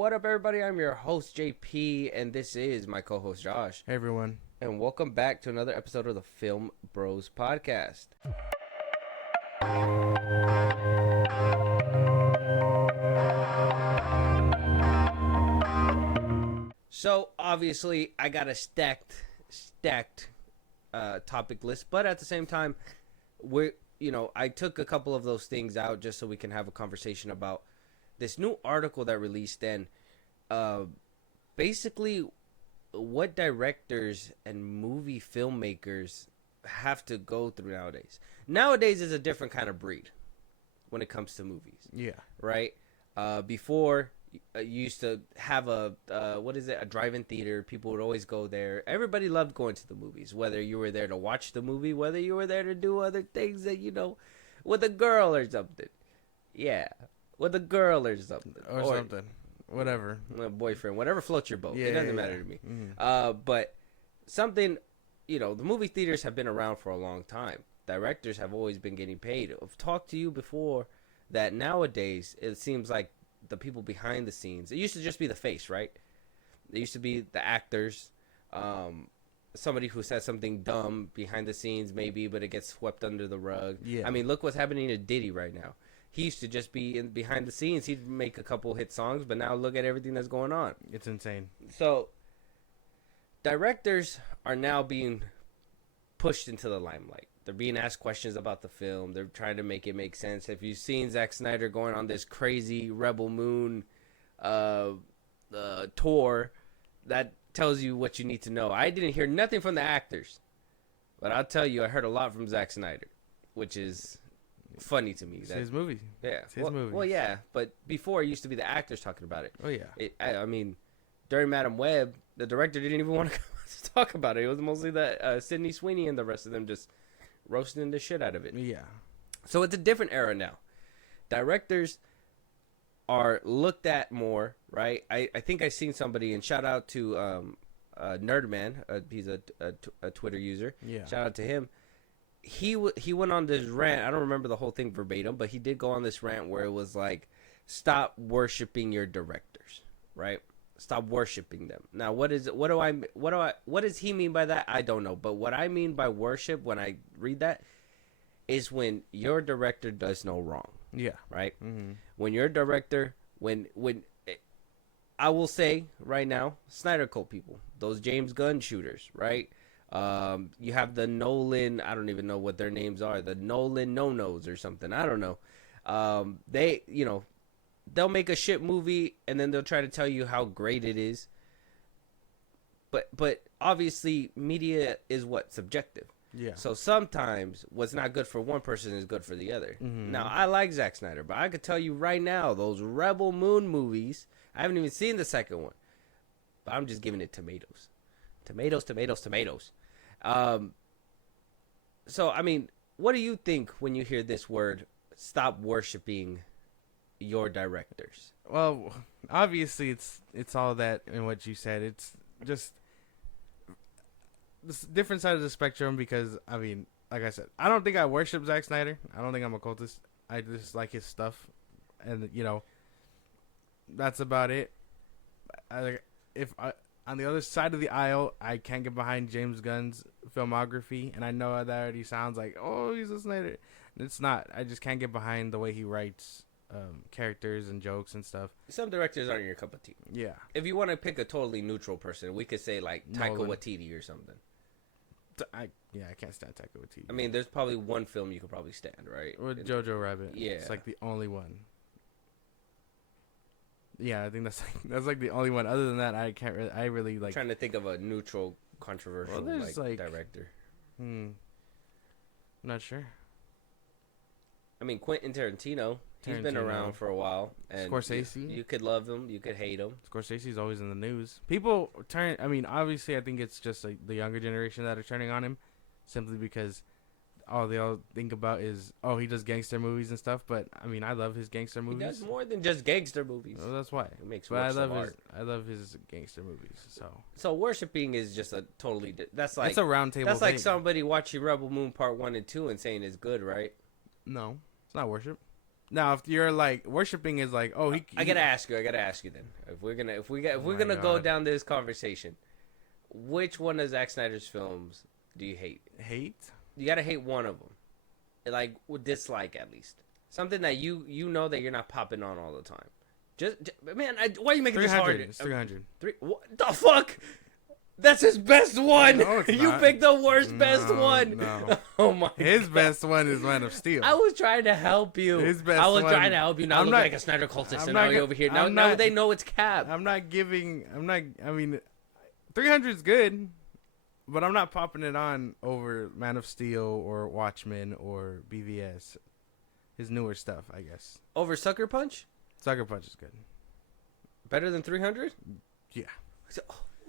What up, everybody? I'm your host, JP, and this is my co-host, Josh. Hey, everyone. And welcome back to another episode of the Filmbros podcast. So, obviously, I got a stacked topic list, but at the same time, I took a couple of those things out just so we can have a conversation about this new article that released, and basically what directors and movie filmmakers have to go through nowadays. Nowadays is a different kind of breed when it comes to movies. Yeah. Right? Before, you used to have a drive-in theater. People would always go there. Everybody loved going to the movies, whether you were there to watch the movie, whether you were there to do other things that, with a girl or something. Yeah. With a girl or something. Or something. Whatever. A boyfriend. Whatever floats your boat. Yeah, it doesn't matter to me. Mm-hmm. But something, the movie theaters have been around for a long time. Directors have always been getting paid. I've talked to you before that nowadays it seems like the people behind the scenes, it used to just be the face, right? It used to be the actors, somebody who says something dumb behind the scenes maybe, but it gets swept under the rug. Yeah. I mean, look what's happening to Diddy right now. He used to just be behind the scenes. He'd make a couple hit songs, but now look at everything that's going on. It's insane. So, directors are now being pushed into the limelight. They're being asked questions about the film. They're trying to make it make sense. If you've seen Zack Snyder going on this crazy Rebel Moon tour, that tells you what you need to know. I didn't hear nothing from the actors, but I'll tell you, I heard a lot from Zack Snyder, which is funny to me. It's his movie. Yeah. It's his movie. Well, yeah, but before it used to be the actors talking about it. Oh, yeah. I mean, during Madam Web, the director didn't even want to talk about it. It was mostly that Sydney Sweeney and the rest of them just roasting the shit out of it. Yeah. So it's a different era now. Directors are looked at more, right? I think I seen somebody, and shout out to Nerdman. He's a Twitter user. Yeah. Shout out to him. He went on this rant. I don't remember the whole thing verbatim, but he did go on this rant where it was like, stop worshiping your directors, right? Stop worshiping them. Now, what does he mean by that? I don't know. But what I mean by worship when I read that is when your director does no wrong. Yeah. Right? Mm-hmm. When your director, I will say right now, Snyder Cult people, those James Gunn shooters, right? You have the Nolan, I don't even know what their names are, the Nolan no-nos or something. I don't know. They'll make a shit movie and then they'll try to tell you how great it is. But obviously media is subjective. Yeah. So sometimes what's not good for one person is good for the other. Mm-hmm. Now, I like Zack Snyder, but I could tell you right now, those Rebel Moon movies, I haven't even seen the second one, but I'm just giving it tomatoes. Tomatoes. So, I mean, what do you think when you hear this word, stop worshiping your directors? Well, obviously it's all that in what you said. It's just this different side of the spectrum because, I mean, like I said, I don't think I worship Zack Snyder. I don't think I'm a cultist. I just like his stuff. And, that's about it. On the other side of the aisle, I can't get behind James Gunn's filmography, and I know that already sounds like, oh, he's a Snyder. It's not. I just can't get behind the way he writes characters and jokes and stuff. Some directors aren't your cup of tea. Yeah. If you want to pick a totally neutral person, we could say like Taika Nolan. Waititi or something. I can't stand Taika Waititi. I mean, there's probably one film you could probably stand, right? Or Jojo Rabbit. Yeah. It's like the only one. Yeah, I think that's like the only one. Other than that, I can't really. I really like. I'm trying to think of a neutral, controversial director. I'm not sure. I mean, Quentin Tarantino. He's been around for a while. And Scorsese. You could love him. You could hate him. Scorsese's always in the news. People turn. I mean, obviously, I think it's just like the younger generation that are turning on him, simply because all they all think about is, oh, he does gangster movies and stuff. But I mean, I love his gangster movies. He does more than just gangster movies. Well, that's why. It makes but works of art. I love his gangster movies. So worshiping is just a totally. That's like it's a round table. That's like somebody watching Rebel Moon Part 1 and 2 and saying it's good, right? No, it's not worship. Now, if you're like worshiping is like, oh, I gotta ask you then. If we're gonna go down this conversation, which one of Zack Snyder's films do you hate? Hate? You gotta hate one of them, like dislike at least. Something that you know that you're not popping on all the time. Just man, why are you making this hard? It's 300. What the fuck? That's his best one. No, it's you not. picked the worst best one. No. Oh my. His best one is Man of Steel. I was trying to help you. His best I was one- trying to help you. Now I'm look not- like a Snyder cultist, I'm and not now you're go- over here. I'm Now not- they know it's Cap. I mean, 300 is good, but I'm not popping it on over Man of Steel or Watchmen or BVS. His newer stuff, I guess. Over Sucker Punch? Sucker Punch is good. Better than 300? Yeah.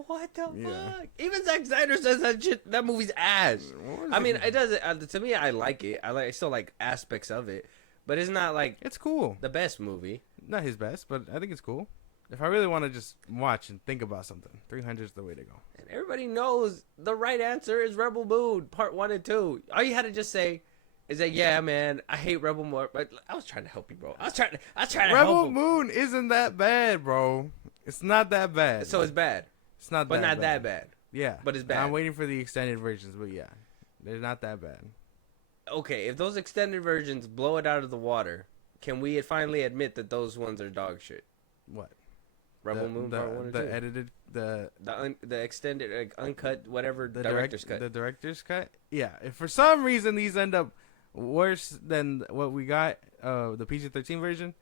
What the Yeah. fuck? Even Zack Snyder says that movie's ass. I mean, it doesn't. To me, I like it. I still like aspects of it, but it's not like It's cool. the best movie. Not his best, but I think it's cool. If I really want to just watch and think about something, 300 is the way to go. And everybody knows the right answer is Rebel Moon Part 1 and 2. All you had to just say is that, yeah, man, I hate Rebel Moon. But I was trying to help you, bro. I was trying to help Rebel him. Moon isn't that bad, bro. It's not that bad. So it's bad, It's not but that not bad. that bad. Yeah. But it's bad. I'm waiting for the extended versions, but yeah. They're not that bad. Okay, if those extended versions blow it out of the water, can we finally admit that those ones are dog shit? What? Rebel Moon Part 1 and 2? The edited, The extended, like, uncut, whatever, the director's cut. The director's cut? Yeah. If for some reason these end up worse than what we got, the PG-13 version,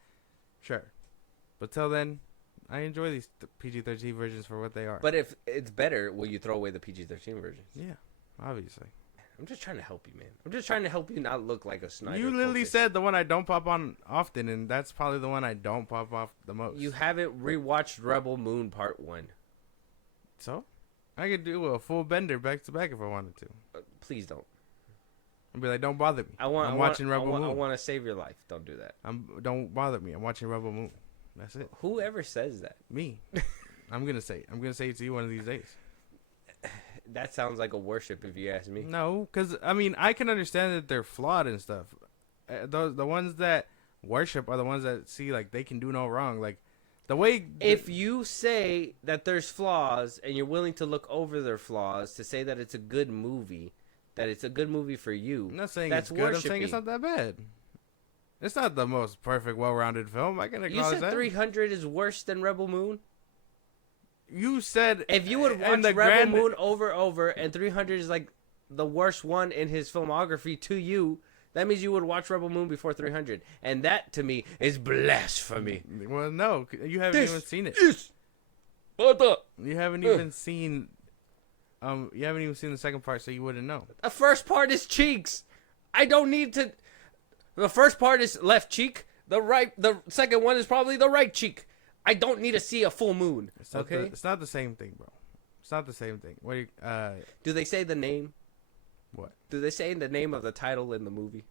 sure. But till then, I enjoy these PG-13 versions for what they are. But if it's better, will you throw away the PG-13 version? Yeah, obviously. I'm just trying to help you, man. I'm just trying to help you not look like a Snyder. You literally cultist. said the one I don't pop on often, and that's probably the one I don't pop off the most. You haven't rewatched Rebel Moon Part 1. So? I could do a full bender back to back if I wanted to. Please don't. I'd be like, don't bother me. I'm watching Rebel Moon. I want to save your life. Don't do that. Don't bother me. I'm watching Rebel Moon. That's it. Whoever says that. Me. I'm gonna say it. I'm gonna say it to you one of these days. That sounds like a worship if you ask me. No, because I mean I can understand that they're flawed and stuff. The ones that worship are the ones that see like they can do no wrong. Like the way If you say that there's flaws and you're willing to look over their flaws to say that it's a good movie, that it's a good movie for you, I'm not saying that's it's good. I'm saying worshiping. it's not that bad. It's not the most perfect, well-rounded film. I can You acknowledge said that. 300 is worse than Rebel Moon? You said If you would watch Rebel Moon over, and 300 is like the worst one in his filmography to you, that means you would watch Rebel Moon before 300. And that, to me, is blasphemy. Well, no, you haven't even seen it. What up? You haven't even seen. You haven't even seen the second part, so you wouldn't know. The first part is cheeks. I don't need to. The first part is left cheek. The second one is probably the right cheek. I don't need to see a full moon. It's not Okay. it's not the same thing, bro. It's not the same thing. What? Do they say the name? What? Do they say the name of the title in the movie?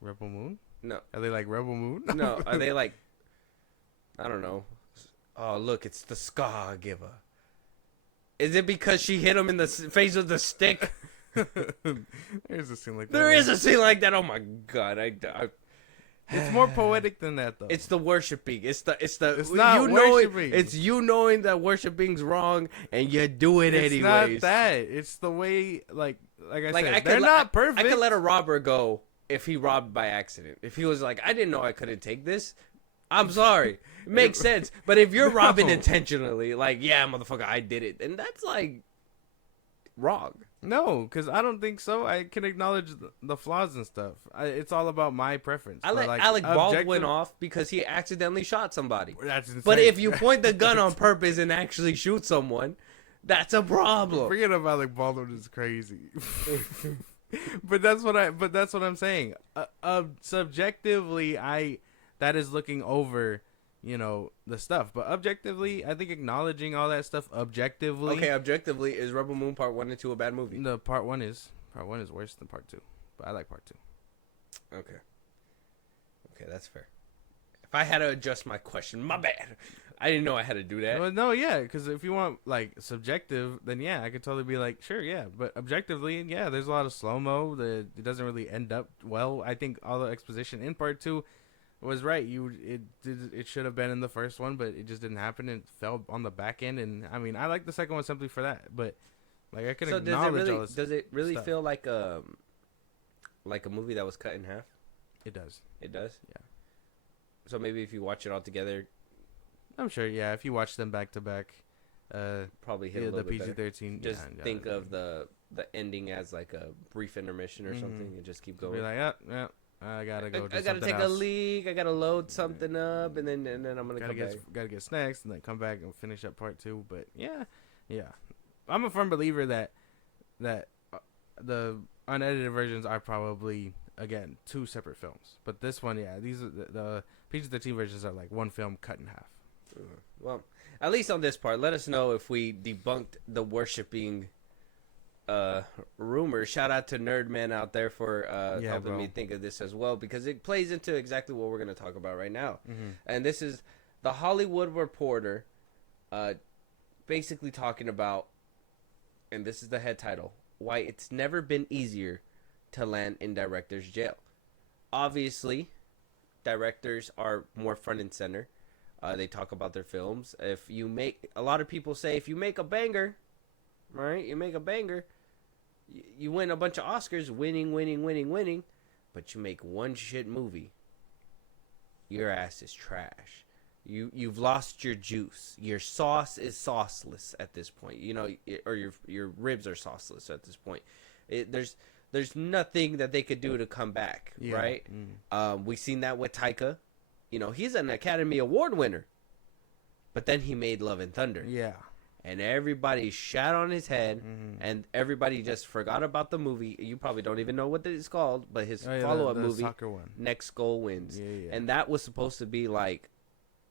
Rebel Moon? No. Are they like Rebel Moon? No. Are they like? I don't know. Oh, look, it's the Scar Giver. Is it because she hit him in the face with the stick? There's a scene like that. There is a scene like that. Oh my god! It's more poetic than that, though. It's the worshiping. It's not you knowing, worshiping. It's you knowing that worshiping's wrong and you do it It's anyways. not that. It's the way, like I Like, said, they're not perfect. I could let a robber go if he robbed by accident. If he was like, I didn't know I couldn't take this. I'm sorry. It makes sense. But if you're robbing No. intentionally, like, yeah, motherfucker, I did it, and that's like wrong. No, because I don't think so. I can acknowledge the flaws and stuff. It's all about my preference. I let like, Alec Baldwin objective- off because he accidentally shot somebody. That's insane. But if you point the gun on purpose and actually shoot someone, that's a problem. Forget about Alec Baldwin is crazy. but that's what I'm saying. Subjectively, that is looking over, the stuff. But objectively, I think acknowledging all that stuff objectively. Okay, objectively, is Rebel Moon Part 1 and 2 a bad movie? The part one is worse than part two, but I like part two. Okay, that's fair. If I had to adjust my question, my bad. I didn't know I had to do that. Well, no, yeah, because if you want like subjective, then yeah, I could totally be like, sure, yeah. But objectively, yeah, there's a lot of slow mo. It doesn't really end up well. I think all the exposition in part two was right. It should have been in the first one, but it just didn't happen. And it fell on the back end. And I mean, I like the second one simply for that. But like I can acknowledge all this. Does it really stuff. feel like a movie that was cut in half? It does. It does. Yeah. So maybe if you watch it all together, I'm sure. Yeah, if you watch them back to back, probably hit a little the bit better. PG-13. Just think of the ending as like a brief intermission or something, and just keep going. Be like, yeah. I gotta go. I gotta take a leak. I gotta load something up, and then I'm gonna come back. Gotta get snacks, and then come back and finish up part 2. But yeah, I'm a firm believer that the unedited versions are probably again 2 separate films. But this one, yeah, these are the PG-13 versions are like one film cut in half. Well, at least on this part, let us know if we debunked the worshipping rumor. Shout out to Nerdman out there for helping me think of this as well, because it plays into exactly what we're going to talk about right now. And this is the Hollywood Reporter basically talking about, and this is the head title, why it's never been easier to land in director's jail. Obviously, directors are more front and center. They talk about their films. A lot of people say if you make a banger, right? You make a banger, you win a bunch of Oscars, winning. But you make one shit movie, your ass is trash. You've lost your juice. Your sauce is sauceless at this point. Or your ribs are sauceless at this point. There's nothing that they could do to come back, right? We've seen that with Taika. He's an Academy Award winner, but then he made Love and Thunder. Yeah. And everybody shat on his head, and everybody just forgot about the movie. You probably don't even know what it's called, but his follow-up movie, soccer one. Next Goal Wins. Yeah. And that was supposed to be like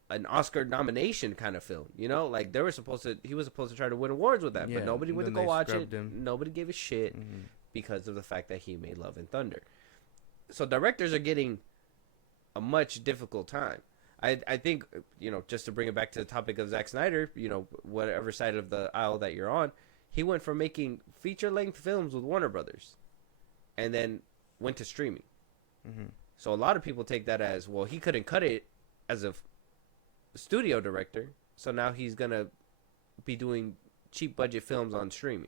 an Oscar nomination kind of film. He was supposed to try to win awards with that, but nobody went to go watch it. Nobody gave a shit because of the fact that he made Love and Thunder. So directors are getting a much difficult time. I think, just to bring it back to the topic of Zack Snyder, whatever side of the aisle that you're on, he went from making feature-length films with Warner Brothers and then went to streaming. So a lot of people take that as, well, he couldn't cut it as a studio director, so now he's going to be doing cheap-budget films on streaming.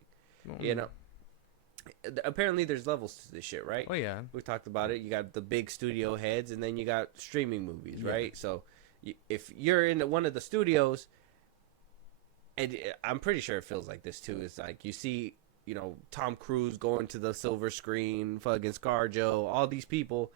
Apparently there's levels to this shit, right? Oh yeah, we talked about it. You got the big studio heads, and then you got streaming movies, right? So if you're in one of the studios, and I'm pretty sure it feels like this too, it's like you see Tom Cruise going to the silver screen, fucking ScarJo, all these people,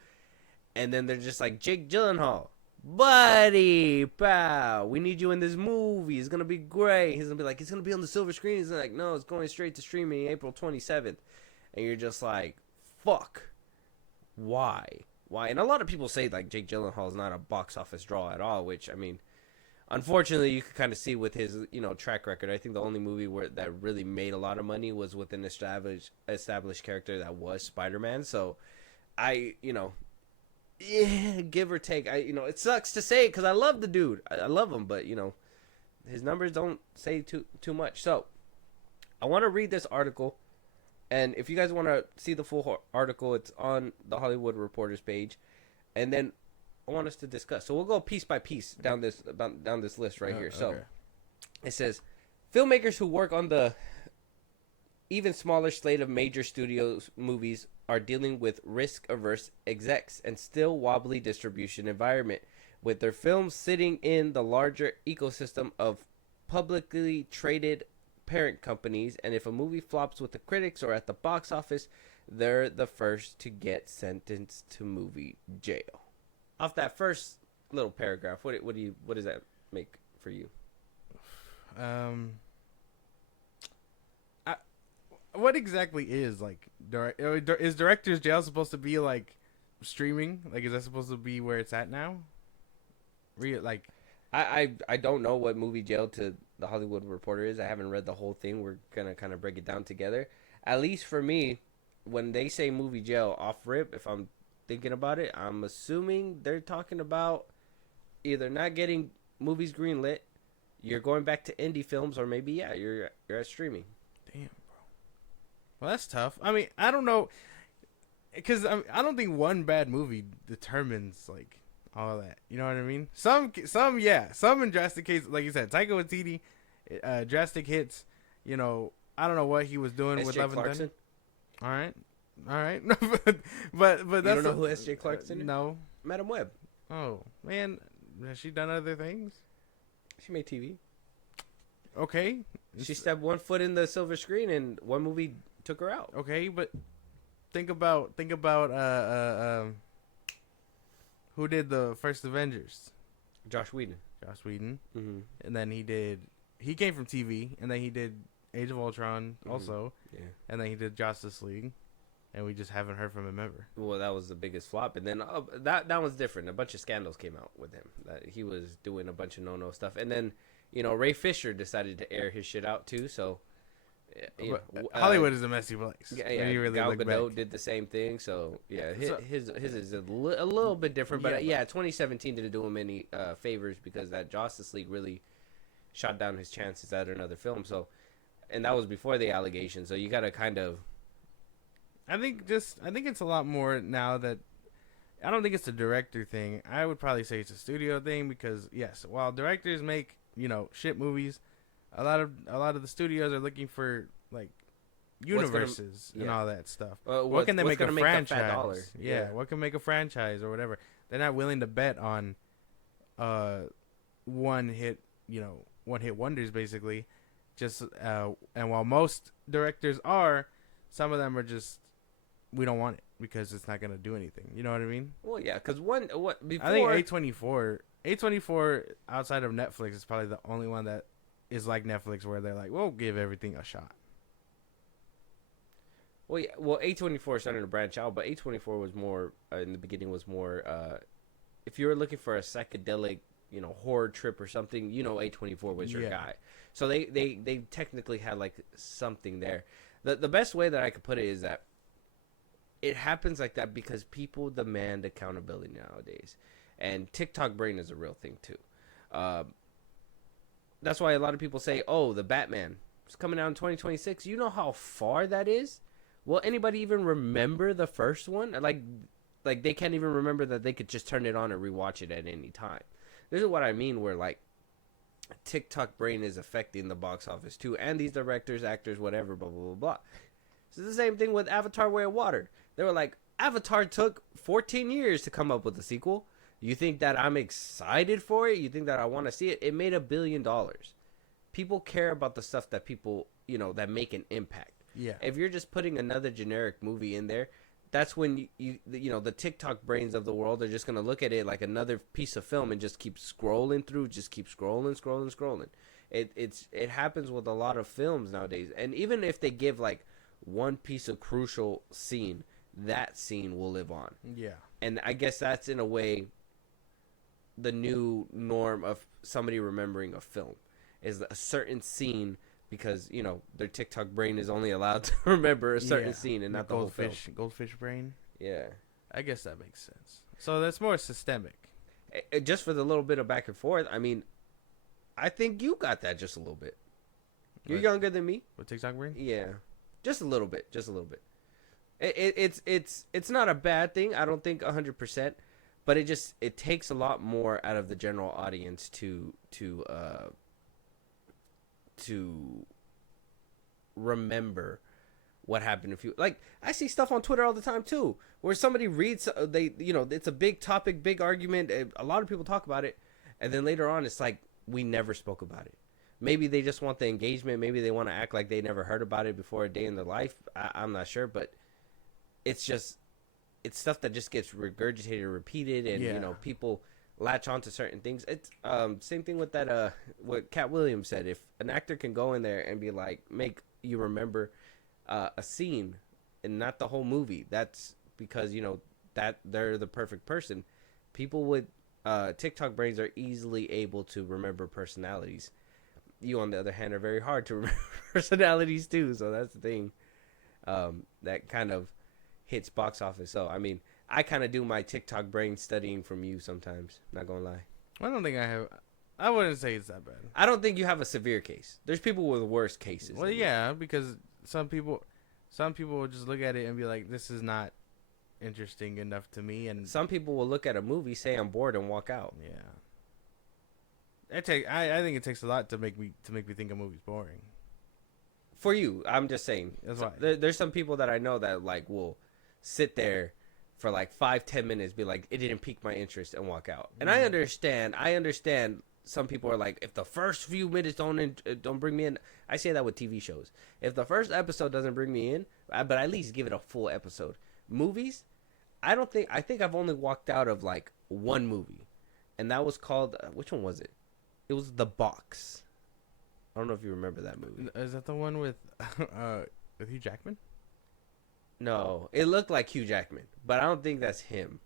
and then they're just like, Jake Gyllenhaal, buddy, pow, we need you in this movie, it's gonna be great. He's gonna be like, it's gonna be on the silver screen. He's like, no, it's going straight to streaming April 27th. And you're just like, fuck, why? And a lot of people say like Jake Gyllenhaal is not a box office draw at all, which, I mean, unfortunately you could kind of see with his track record. I think the only movie that really made a lot of money was with an established character that was Spider-Man. So give or take, it sucks to say it because I love the dude, I love him, but his numbers don't say too much. So I want to read this article, and if you guys want to see the full article, it's on the Hollywood Reporter's page, and then I want us to discuss. So we'll go piece by piece down this list right here. So it says, filmmakers who work on the even smaller slate of major studios movies are dealing with risk-averse execs and still wobbly distribution environment, with their films sitting in the larger ecosystem of publicly traded parent companies, and if a movie flops with the critics or at the box office, they're the first to get sentenced to movie jail. Off that first little paragraph, what does that make for you? What exactly is like is director's jail supposed to be like streaming? Like, is that supposed to be where it's at now? I don't know what movie jail to the Hollywood Reporter is. I haven't read the whole thing. We're gonna kind of break it down together. At least for me, when they say movie jail off rip, if I'm thinking about it, I'm assuming they're talking about either not getting movies greenlit, you're going back to indie films, or maybe you're at streaming. Damn, bro. Well, that's tough. I mean, I don't know, because I don't think one bad movie determines like all that. You know what I mean? Some yeah. Some in drastic cases, like you said, Taika Waititi, drastic hits. You know, I don't know what he was doing with Love and Thunder. All right. but that's, you don't know who S.J. Clarkson is? No. Madam Web. Oh man, has she done other things? She made TV. Okay. She stepped one foot in the silver screen, and one movie took her out. Okay, but think about who did the first Avengers? Joss Whedon. Mm-hmm. And then he came from TV, and then he did Age of Ultron also. Yeah. And then he did Justice League, and we just haven't heard from him ever. Well, that was the biggest flop, and then that was different. A bunch of scandals came out with him. That he was doing a bunch of no stuff, and then Ray Fisher decided to air his shit out too. So Hollywood is a messy place. Yeah. Really Gal Gadot did the same thing. So yeah, his is a little bit different, but 2017 didn't do him any favors because that Justice League really shot down his chances at another film. So, and that was before the allegations. So you got to kind of. I think it's a lot more now that I don't think it's a director thing. I would probably say it's a studio thing because yes, while directors make shit movies, a lot of the studios are looking for like universes and all that stuff. What can they make a franchise? What can make a franchise or whatever? They're not willing to bet on one hit wonders basically. Just and while most directors are, some of them are just we don't want it because it's not gonna do anything. You know what I mean? Well, yeah, because before I think A24 outside of Netflix is probably the only one that is like Netflix where they're like, we'll give everything a shot. Well, yeah, A24 is starting to branch out, but A24 was more in the beginning was more if you were looking for a psychedelic, horror trip or something, A24 was your guy. So they technically had like something there. The best way that I could put it is that it happens like that because people demand accountability nowadays, and TikTok brain is a real thing too. That's why a lot of people say, "Oh, the Batman is coming out in 2026." You know how far that is? Will anybody even remember the first one? Like they can't even remember that they could just turn it on and rewatch it at any time. This is what I mean, where like TikTok brain is affecting the box office too, and these directors, actors, whatever, blah blah blah blah. It's the same thing with Avatar: Way of Water. They were like, Avatar took 14 years to come up with a sequel. You think that I'm excited for it? You think that I want to see it? It made $1 billion. People care about the stuff that people, that make an impact. Yeah. If you're just putting another generic movie in there, that's when the TikTok brains of the world are just going to look at it like another piece of film and just keep scrolling through, just keep scrolling. It happens with a lot of films nowadays. And even if they give like one piece of crucial scene, that scene will live on. Yeah. And I guess that's in a way the new norm of somebody remembering a film is a certain scene because, their TikTok brain is only allowed to remember a certain scene and not the whole film. Goldfish brain? Yeah. I guess that makes sense. So that's more systemic. Just for the little bit of back and forth, I mean, I think you got that just a little bit. You're younger than me. With TikTok brain? Yeah. Just a little bit. It's not a bad thing. I don't think 100%, but it takes a lot more out of the general audience to remember what happened. If you like, I see stuff on Twitter all the time too, where somebody reads it's a big topic, big argument. A lot of people talk about it, and then later on, it's like we never spoke about it. Maybe they just want the engagement. Maybe they want to act like they never heard about it before a day in their life. I'm not sure, but it's stuff that just gets regurgitated, repeated, and people latch on to certain things. It's same thing with that what Cat Williams said. If an actor can go in there and be like, make you remember a scene and not the whole movie, that's because that they're the perfect person. People with TikTok brains are easily able to remember personalities. You, on the other hand, are very hard to remember personalities too. So that's the thing that kind of hits box office. So I mean, I kind of do my TikTok brain studying from you sometimes. Not gonna lie. I don't think I have. I wouldn't say it's that bad. I don't think you have a severe case. There's people with worse cases. Well, yeah, because some people will just look at it and be like, "This is not interesting enough to me. And some people will look at a movie, say I'm bored, and walk out. I think it takes a lot to make me think a movie's boring. For you, I'm just saying. That's why. There's some people that I know that like will sit there for like 5-10 minutes, be like, it didn't pique my interest, and walk out. And I understand. Some people are like, if the first few minutes don't bring me in. I say that with TV shows. If the first episode doesn't bring me in, but at least give it a full episode. Movies, I think I've only walked out of like one movie, and that was called which one was it? It was The Box. I don't know if you remember that movie. Is that the one with Hugh Jackman? No, it looked like Hugh Jackman, but I don't think that's him.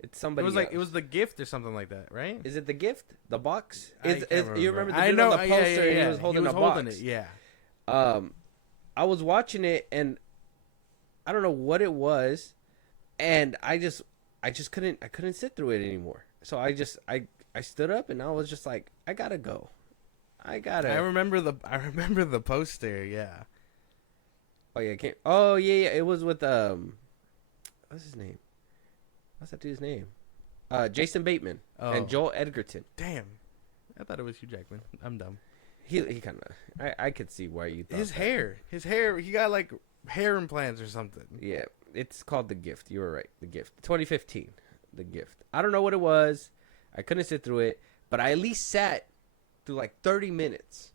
It's somebody. It was The Gift or something like that, right? Is it The Gift? The Box? I can't remember. You remember the dude on the poster? Yeah. And he was holding a box. It, yeah. I was watching it and I don't know what it was, and I just couldn't sit through it anymore. So I stood up and I was just like, I gotta go. I remember the poster. Yeah. Oh yeah, Oh yeah. It was with what's his name? What's that dude's name? Jason Bateman and Joel Edgerton. Damn, I thought it was Hugh Jackman. I'm dumb. He kind of. I could see why you thought his hair. He got like hair implants or something. Yeah, it's called The Gift. You were right. The Gift. 2015. The Gift. I don't know what it was. I couldn't sit through it, but I at least sat through like 30 minutes.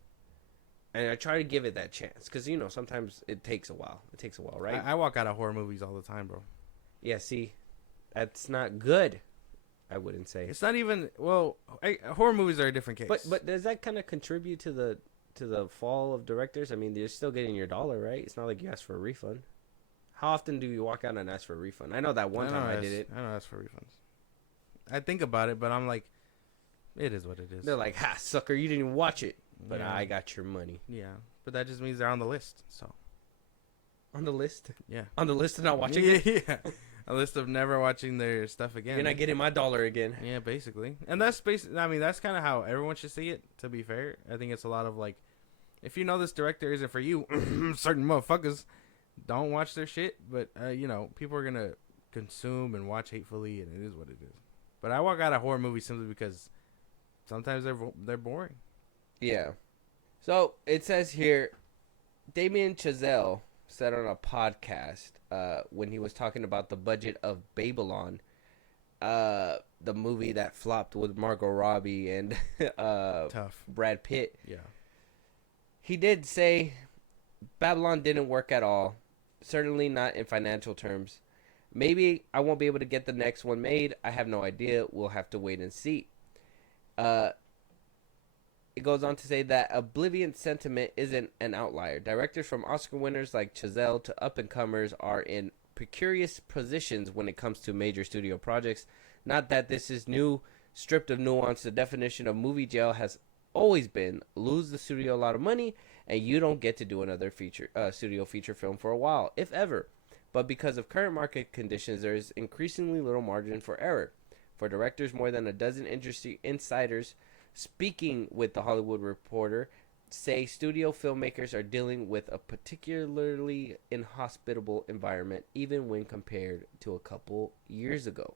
And I try to give it that chance because sometimes it takes a while. It takes a while, right? I walk out of horror movies all the time, bro. Yeah, see, that's not good. I wouldn't say it's not even. Well, horror movies are a different case. But does that kind of contribute to the fall of directors? I mean, you're still getting your dollar, right? It's not like you ask for a refund. How often do you walk out and ask for a refund? I know that one time I did it. I don't ask for refunds. I think about it, but I'm like, it is what it is. They're like, "Ha, sucker, you didn't even watch it." But yeah. I got your money. Yeah, but that just means they're on the list. So, on the list? Yeah, on the list of not watching it. Yeah, a list of never watching their stuff again. You're not getting my dollar again. Yeah, basically, and that's basically. I mean, that's kind of how everyone should see it. To be fair, I think it's a lot of like, if you know this director isn't for you, certain motherfuckers don't watch their shit. But people are gonna consume and watch hatefully, and it is what it is. But I walk out of horror movies simply because sometimes they're boring. Yeah. So it says here, Damien Chazelle said on a podcast when he was talking about the budget of Babylon, the movie that flopped with Margot Robbie and Brad Pitt. Yeah. He did say Babylon didn't work at all. Certainly not in financial terms. Maybe I won't be able to get the next one made. I have no idea. We'll have to wait and see. It goes on to say that Oblivion sentiment isn't an outlier. Directors from Oscar winners like Chazelle to up-and-comers are in precarious positions when it comes to major studio projects. Not that this is new. Stripped of nuance, the definition of movie jail has always been lose the studio a lot of money and you don't get to do another studio feature film for a while, if ever. But because of current market conditions, there is increasingly little margin for error. For directors, more than a dozen industry insiders speaking with The Hollywood Reporter say studio filmmakers are dealing with a particularly inhospitable environment, even when compared to a couple years ago.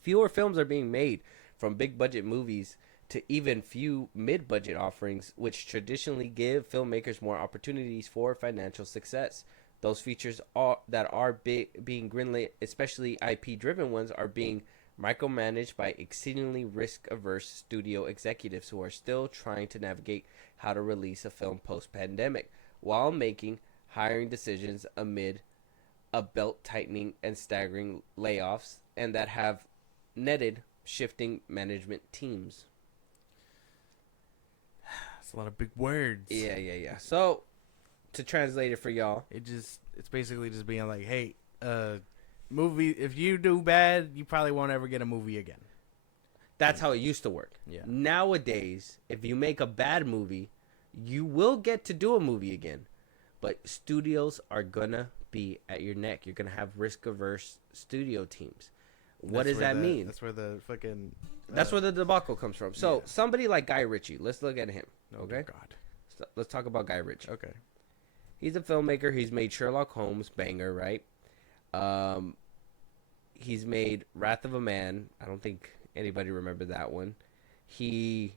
Fewer films are being made, from big budget movies to even few mid-budget offerings, which traditionally give filmmakers more opportunities for financial success. Those features that are being greenlit, especially IP-driven ones, are being micromanaged by exceedingly risk-averse studio executives who are still trying to navigate how to release a film post-pandemic while making hiring decisions amid a belt-tightening and staggering layoffs, and that have netted shifting management teams. That's a lot of big words. Yeah. So, to translate it for y'all, it's basically just being like, hey, movie, if you do bad, you probably won't ever get a movie again. That's how it used to work. Yeah. Nowadays, if you make a bad movie, you will get to do a movie again. But studios are gonna be at your neck. You're gonna have risk-averse studio teams. What does that mean? That's where the fucking... that's where the debacle comes from. So, somebody like Guy Ritchie, let's look at him. Okay? Oh, God. So, let's talk about Guy Ritchie. Okay. He's a filmmaker. He's made Sherlock Holmes, banger, right? He's made Wrath of a Man. I don't think anybody remembered that one. He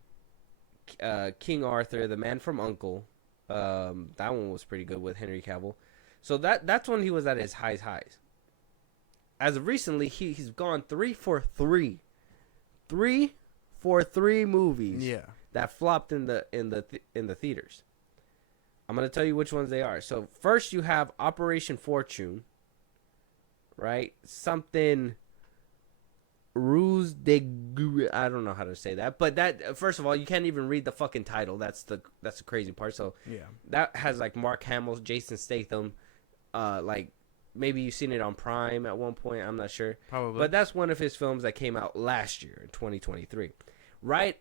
King Arthur, The Man from U.N.C.L.E. That one was pretty good with Henry Cavill. So that's when he was at his highs. As of recently, he's gone 3 for 3. 3 for 3 movies that flopped in the theaters. I'm gonna tell you which ones they are. So first you have Operation Fortune, right? Something Ruse de I don't know how to say that, but that first of all, you can't even read the fucking title. That's the crazy part. So that has like Mark Hamill, Jason Statham, like maybe you've seen it on Prime at one point. I'm not sure, probably. But that's one of his films that came out last year in 2023. Right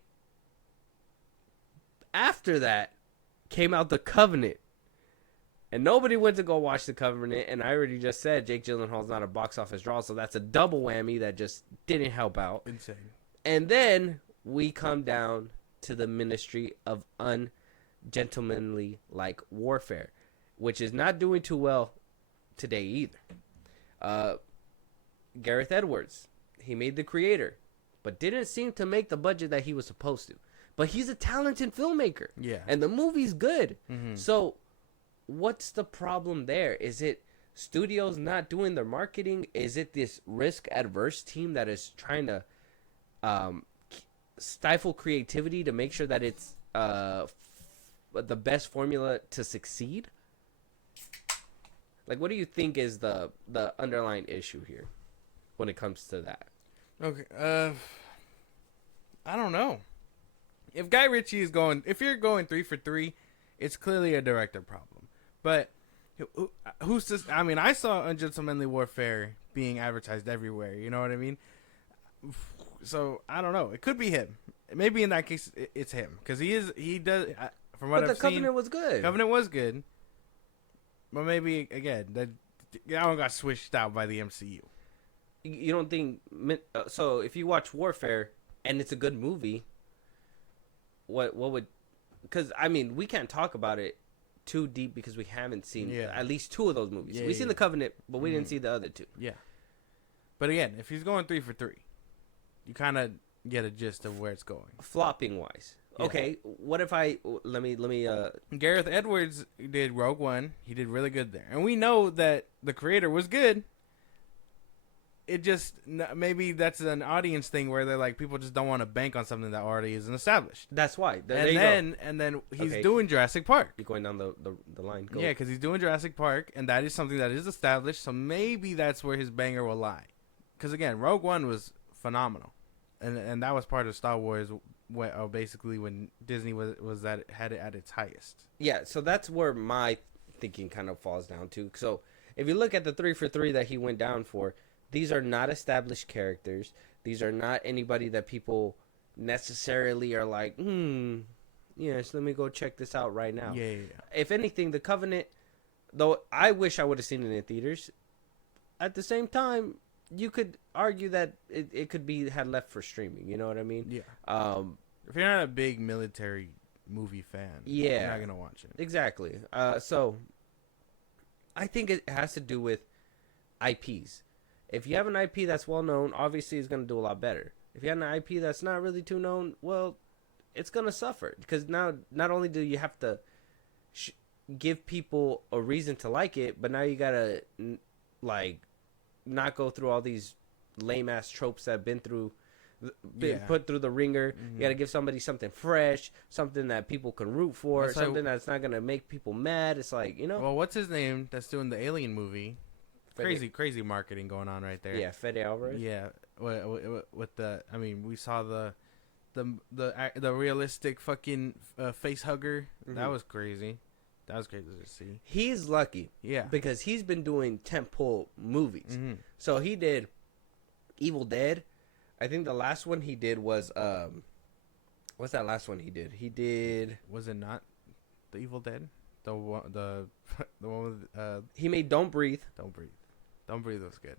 after that came out The Covenant. And nobody went to go watch The Covenant, and I already just said Jake Gyllenhaal's not a box office draw, so that's a double whammy that just didn't help out. Insane. And then we come down to the Ministry of Ungentlemanly Like Warfare, which is not doing too well today either. Gareth Edwards, he made The Creator, but didn't seem to make the budget that he was supposed to. But he's a talented filmmaker. Yeah. And the movie's good. Mm-hmm. So what's the problem there? Is it studios not doing their marketing? Is it this risk-adverse team that is trying to stifle creativity to make sure that it's the best formula to succeed? Like, what do you think is the underlying issue here when it comes to that? Okay, I don't know. If Guy Ritchie is going, if you're going 3 for 3, it's clearly a director problem. But who's to? I mean, I saw Ungentlemanly Warfare being advertised everywhere. You know what I mean? So I don't know. It could be him. Maybe in that case, it's him because he does. From what I've seen, Covenant was good. Covenant was good. But maybe again, that one got switched out by the MCU. You don't think so? If you watch Warfare and it's a good movie, what would? Because I mean, we can't talk about it too deep because we haven't seen at least 2 of those movies. We've seen The Covenant, but we didn't see the other 2. Yeah. But again, if he's going 3 for 3, you kind of get a gist of where it's going. Flopping wise. Yeah. Okay, what if let me Gareth Edwards did Rogue One. He did really good there. And we know that The Creator was good. It just, maybe that's an audience thing where they're like, people just don't want to bank on something that already isn't established. That's why. And then he's doing Jurassic Park. You're going down the line. Go. Yeah, because he's doing Jurassic Park, and that is something that is established, so maybe that's where his banger will lie. Because again, Rogue One was phenomenal. And that was part of Star Wars, basically when Disney had it at its highest. Yeah, so that's where my thinking kind of falls down to. So if you look at the 3 for 3 that he went down for, these are not established characters. These are not anybody that people necessarily are like, yes, let me go check this out right now. Yeah. If anything, The Covenant, though I wish I would have seen it in theaters, at the same time, you could argue that it could be had left for streaming. You know what I mean? Yeah. If you're not a big military movie fan, you're not going to watch it. Exactly. So I think it has to do with IPs. If you have an IP that's well known, obviously it's going to do a lot better. If you have an IP that's not really too known, well, it's going to suffer. Because now, not only do you have to give people a reason to like it, but now you got to, like, not go through all these lame-ass tropes that have been put through the ringer. Mm-hmm. You got to give somebody something fresh, something that people can root for, something that's not going to make people mad. It's like, you know. Well, what's his name that's doing the Alien movie? Crazy marketing going on right there. Yeah, Fede Alvarez. Yeah, with the, I mean, we saw the realistic fucking face hugger. Mm-hmm. That was crazy. That was crazy to see. He's lucky. Yeah, because he's been doing tentpole movies. Mm-hmm. So he did Evil Dead. I think the last one he did was what's that last one he did? He did. Was it not the Evil Dead? The one with he made Don't Breathe. Don't Breathe was good.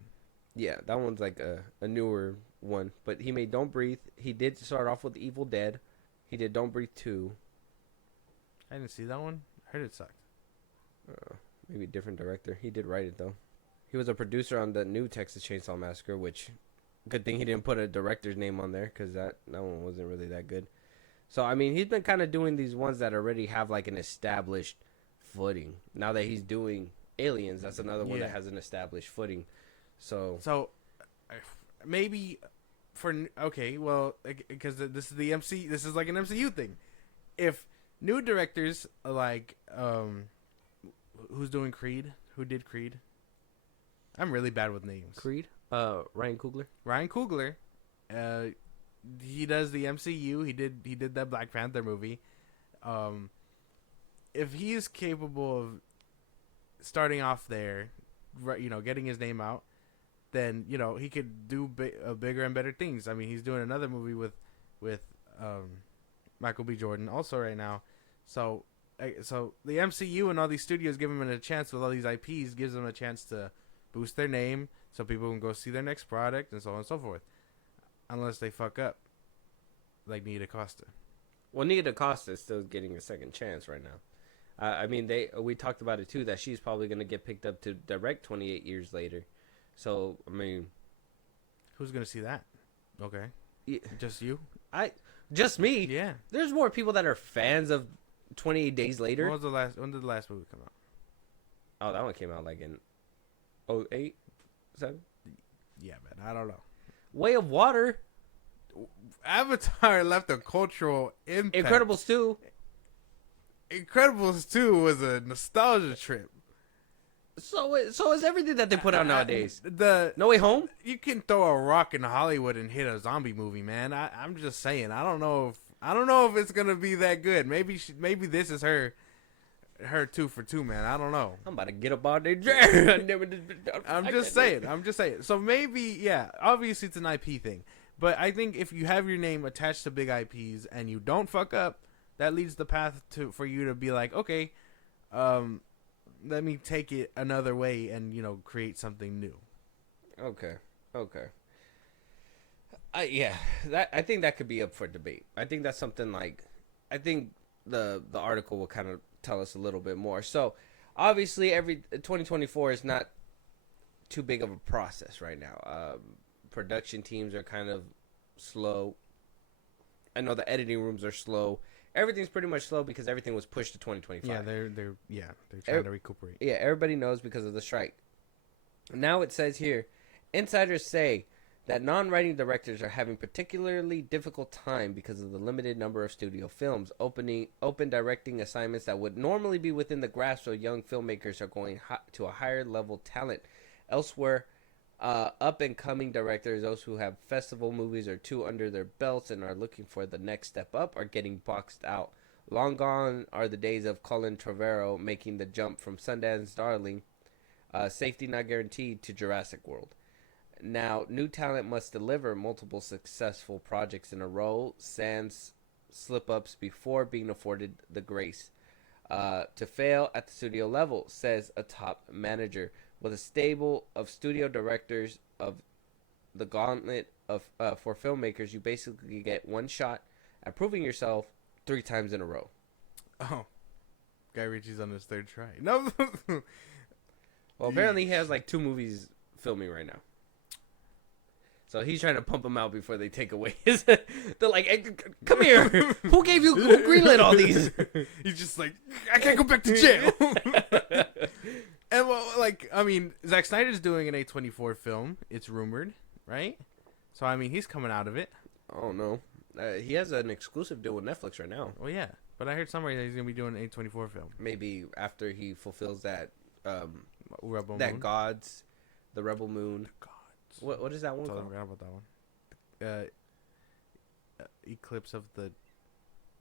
Yeah, that one's like a newer one. But he made Don't Breathe. He did start off with Evil Dead. He did Don't Breathe 2. I didn't see that one. I heard it sucked. Maybe a different director. He did write it, though. He was a producer on the new Texas Chainsaw Massacre, which good thing he didn't put a director's name on there because that one wasn't really that good. So I mean, he's been kind of doing these ones that already have like an established footing. Now that he's doing Aliens, that's another one that has an established footing. So maybe because this is the MC, this is like an MCU thing. If new directors like who's doing Creed? Who did Creed? I'm really bad with names. Creed? Ryan Coogler. Ryan Coogler. He does the MCU. He did that Black Panther movie. If he's capable of starting off there, getting his name out, then he could do bigger and better things. I mean, he's doing another movie with Michael B. Jordan also right now. So the MCU and all these studios give him a chance with all these IPs, gives them a chance to boost their name so people can go see their next product and so on and so forth. Unless they fuck up, like Nia DaCosta. Well, Nia DaCosta is still getting a second chance right now. I mean, we talked about it too, that she's probably going to get picked up to direct 28 years later. So, I mean, who's going to see that? Okay. Yeah. Just you? Just me? Yeah. There's more people that are fans of 28 Days Later. When did the last movie come out? Oh, that one came out like in 08, 7? Yeah, man. I don't know. Way of Water. Avatar left a cultural impact. Incredibles 2. Incredibles 2 was a nostalgia trip. So is everything that they put out nowadays. The No Way Home? You can throw a rock in Hollywood and hit a zombie movie, man. I'm just saying. I don't know if it's gonna be that good. Maybe this is her 2 for 2, man. I don't know. I'm about to get up on there. I'm just saying. So maybe, yeah. Obviously, it's an IP thing, but I think if you have your name attached to big IPs and you don't fuck up, that leads the path for you to be like, okay, let me take it another way and create something new. Okay. I think that could be up for debate. I think that's something like, I think the article will kind of tell us a little bit more. So obviously 2024 is not too big of a process right now. Production teams are kind of slow. I know the editing rooms are slow. Everything's pretty much slow because everything was pushed to 2025. Yeah, they're trying to recuperate. Yeah, everybody knows because of the strike. Now it says here, insiders say that non-writing directors are having particularly difficult time because of the limited number of studio films. Open directing assignments that would normally be within the grasp of young filmmakers are going to a higher level talent. Elsewhere, up-and-coming directors, those who have festival movies or 2 under their belts and are looking for the next step up, are getting boxed out. Long gone are the days of Colin Trevorrow making the jump from Sundance Darling, Safety Not Guaranteed, to Jurassic World. Now, new talent must deliver multiple successful projects in a row, sans slip-ups before being afforded the grace to fail at the studio level, says a top manager. With a stable of studio directors of the gauntlet of for filmmakers, you basically get one shot at proving yourself 3 times in a row. Oh, Guy Ritchie's on his 3rd try. No. Well, apparently he has like 2 movies filming right now. So he's trying to pump them out before they take away his... They're like, hey, come here. Who greenlit all these? He's just like, I can't go back to jail. And Zack Snyder's doing an A24 film. It's rumored, right? So he's coming out of it. Oh no, he has an exclusive deal with Netflix right now. Oh yeah, but I heard somewhere that he's gonna be doing an A24 film. Maybe after he fulfills that Rebel that Moon? the Rebel Moon. Gods. What is that one I called? forgot about that one. Eclipse of the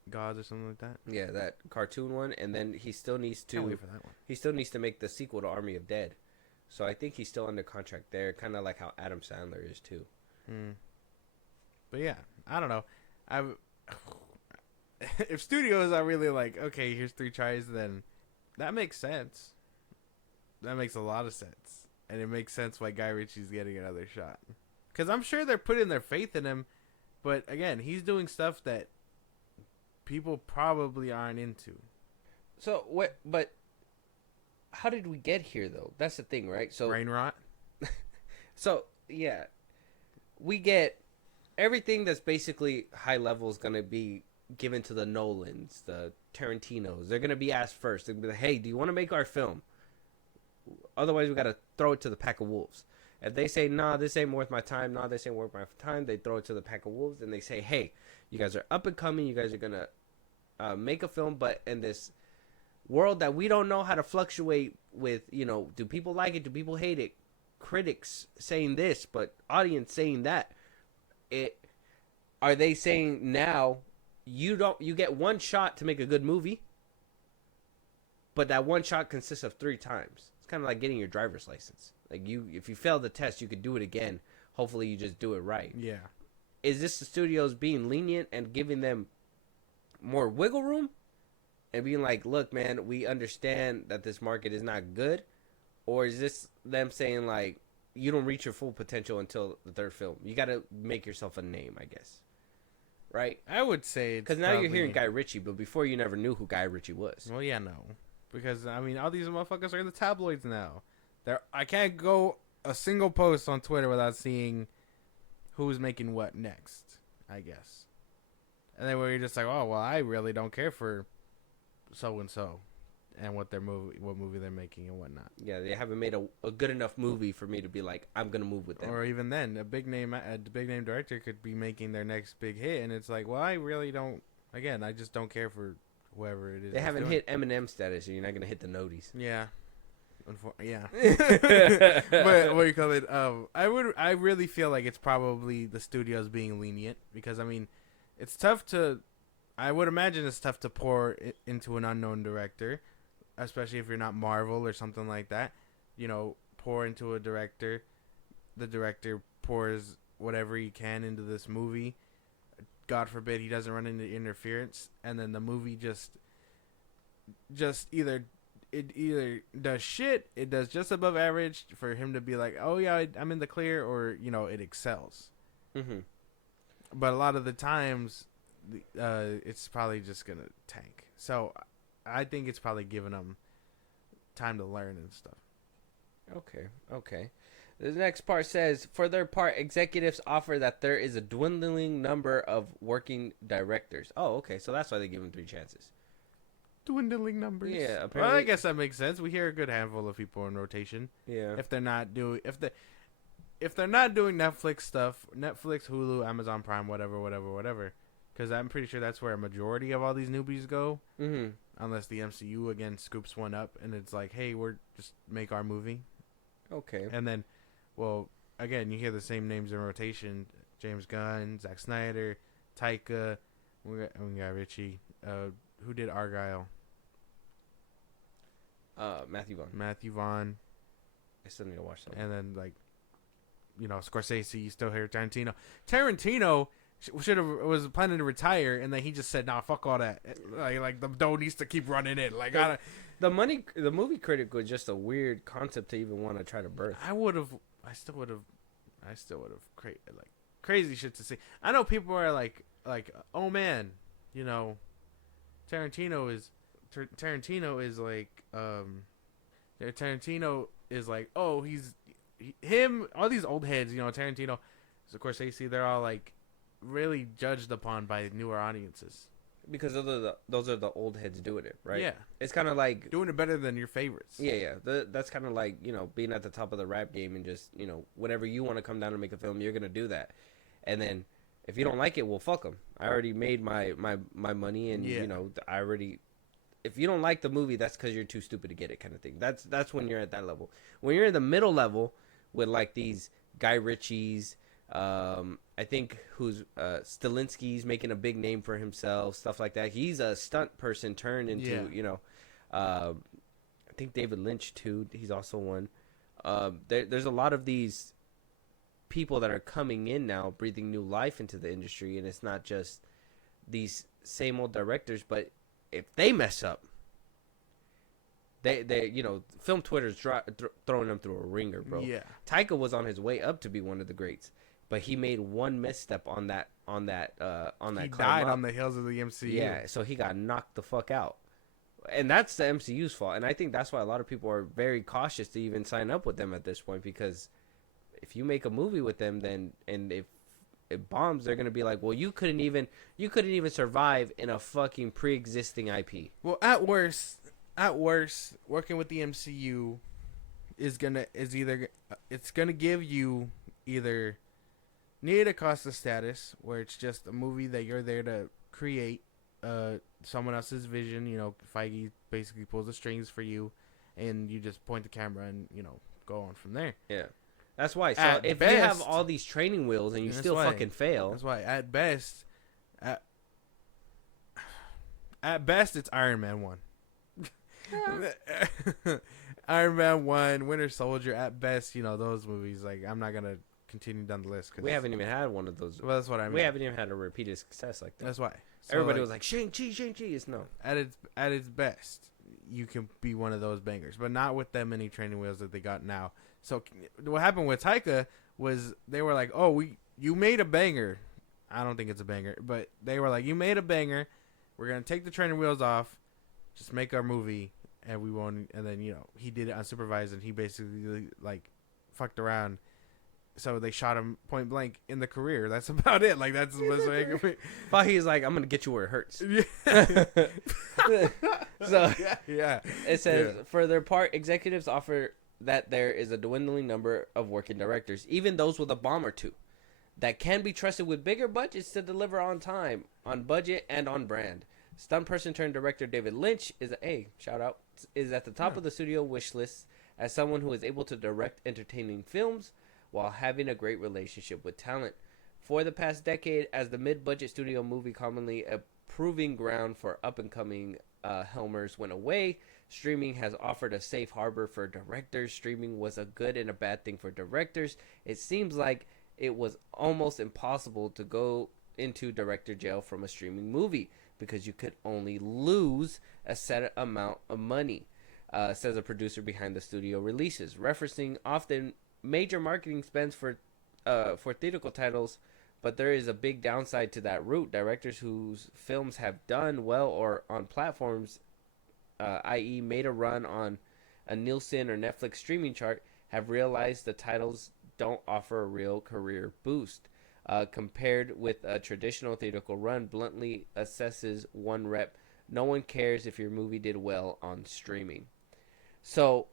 Gods or something like that. Yeah, that cartoon one, and then he still needs to. Can't wait for that one. He still needs to make the sequel to Army of Dead, so I think he's still under contract there, kind of like how Adam Sandler is too. But yeah, I don't know. If studios are really like, okay, here's 3 tries, then that makes sense. That makes a lot of sense, and it makes sense why Guy Ritchie's getting another shot. Because I'm sure they're putting their faith in him, but again, he's doing stuff that people probably aren't into. So what? But how did we get here though? That's the thing, right? So Brain rot. so yeah, we get everything that's basically high level is gonna be given to the Nolans, the Tarantinos. They're gonna be asked first. They're gonna be like, "Hey, do you want to make our film? Otherwise, we gotta throw it to the pack of wolves." If they say, "Nah, this ain't worth my time," "Nah, this ain't worth my time," they throw it to the pack of wolves, and they say, "Hey, you guys are up and coming. You guys are gonna make a film, but in this world that we don't know how to fluctuate with, do people like it? Do people hate it? Critics saying this, but audience saying that. Are they saying now you get one shot to make a good movie, but that one shot consists of 3 times. It's kind of like getting your driver's license. Like if you fail the test, you could do it again. Hopefully, you just do it right. Yeah. Is this the studios being lenient and giving them more wiggle room and being like, look, man, we understand that this market is not good? Or is this them saying, like, you don't reach your full potential until the 3rd film? You got to make yourself a name, I guess. Right? I would say because now you're hearing Guy Ritchie, but before you never knew who Guy Ritchie was. Well, yeah, no. Because, I mean, all these motherfuckers are in the tabloids now. I can't go a single post on Twitter without seeing who's making what next, I guess. And then we're just like, oh, well, I really don't care for so-and-so and what movie they're making and whatnot. Yeah, they haven't made a good enough movie for me to be like, I'm going to move with them. Or even then, a big name director could be making their next big hit, and it's like, well, I really don't, again, I just don't care for whoever it is. They haven't hit Eminem status, so you're not going to hit the noties. Yeah. Yeah. But what do you call it? I really feel like it's probably the studios being lenient because, I mean, it's tough to, I would imagine it's tough to pour it into an unknown director, especially if you're not Marvel or something like that. Pour into a director. The director pours whatever he can into this movie. God forbid he doesn't run into interference, and then the movie just either does shit, it does just above average for him to be like, oh yeah, I'm in the clear, or it excels. Mm-hmm. But a lot of the times, it's probably just gonna tank. So I think it's probably giving them time to learn and stuff. Okay. The next part says, for their part, executives offer that there is a dwindling number of working directors. Oh, okay. So that's why they give them 3 chances. Dwindling numbers. Yeah, apparently. Well, I guess that makes sense. We hear a good handful of people in rotation. Yeah. If they're not doing Netflix stuff, Netflix, Hulu, Amazon Prime, whatever. Because I'm pretty sure that's where a majority of all these newbies go. Mm-hmm. Unless the MCU again scoops one up and it's like, hey, we're just make our movie. Okay. And then, well, again, you hear the same names in rotation: James Gunn, Zack Snyder, Taika, we got Ritchie. Who did Argyle? Matthew Vaughn. I still need to watch that. And then, like, Scorsese, you still hear Tarantino. Tarantino was planning to retire, and then he just said, "Nah, fuck all that. Like the dough needs to keep running in." Like, the movie critic was just a weird concept to even want to try to birth. I still would have, crazy shit to see. I know people are like, oh man, Tarantino is like, oh, him, all these old heads, Tarantino, Scorsese, they're all like really judged upon by newer audiences. Because those are the old heads doing it, right? Yeah. It's kind of like doing it better than your favorites. Yeah. That's kind of like, being at the top of the rap game and just, whenever you want to come down and make a film, you're going to do that. And then if you don't like it, well, fuck them. I already made my money and, if you don't like the movie, that's because you're too stupid to get it kind of thing. That's when you're at that level. When you're in the middle level with like these Guy Ritchie's, I think Stilinski's making a big name for himself, stuff like that. He's a stunt person turned into, I think David Lynch too. He's also one. There's a lot of these people that are coming in now, breathing new life into the industry, and it's not just these same old directors, but if they mess up, they film Twitter's throwing them through a ringer, bro. Yeah. Taika was on his way up to be one of the greats, but he made one misstep on that. He died on the hills of the MCU. Yeah, so he got knocked the fuck out. and that's the MCU's fault. And I think that's why a lot of people are very cautious to even sign up with them at this point, because if you make a movie with them, then and if it bombs, they're gonna be like, well, you couldn't even survive in a fucking pre-existing IP. Well, at worst, working with the MCU is gonna give you either Nia DaCosta status, where it's just a movie that you're there to create someone else's vision. You know, Feige basically pulls the strings for you, and you just point the camera and, you know, go on from there. Yeah. That's why. So At if best, you have all these training wheels and you still fucking fail. That's why at best it's Iron Man 1. Iron Man 1, Winter Soldier, at best, you know, those movies. Like, I'm not going to continue down the list. We haven't even had one of those. Well, that's what I mean. We haven't even had a repeated success like that. That's why. So, everybody was like, Shang-Chi. It's no. At its best, you can be one of those bangers. But not with that many training wheels that they got now. So what happened with Taika was they were like, oh, you made a banger. I don't think it's a banger. But they were like, you made a banger. We're going to take the training wheels off. Just make our movie. And we won't. And then, you know, he did it unsupervised. And he basically, like, fucked around. So they shot him point blank in the career. That's about it. Like, that's the best way I can be. But he's like, I'm going to get you where it hurts. So yeah. It says, for their part, executives offer that there is a dwindling number of working directors, even those with a bomb or two, that can be trusted with bigger budgets to deliver on time, on budget, and on brand. Stunt person turned director David Lynch is at the top of the studio wish list as someone who is able to direct entertaining films while having a great relationship with talent. For the past decade, as the mid-budget studio movie commonly a proving ground for up-and-coming helmers went away, streaming has offered a safe harbor for directors. Streaming was a good and a bad thing for directors. It seems like it was almost impossible to go into director jail from a streaming movie because you could only lose a set amount of money, says a producer behind the studio releases, referencing often major marketing spends for theatrical titles. But there is a big downside to that route. Directors whose films have done well or on platforms, i.e. made a run on a Nielsen or Netflix streaming chart, have realized the titles don't offer a real career boost. Compared with a traditional theatrical run, bluntly assesses one rep, no one cares if your movie did well on streaming. So,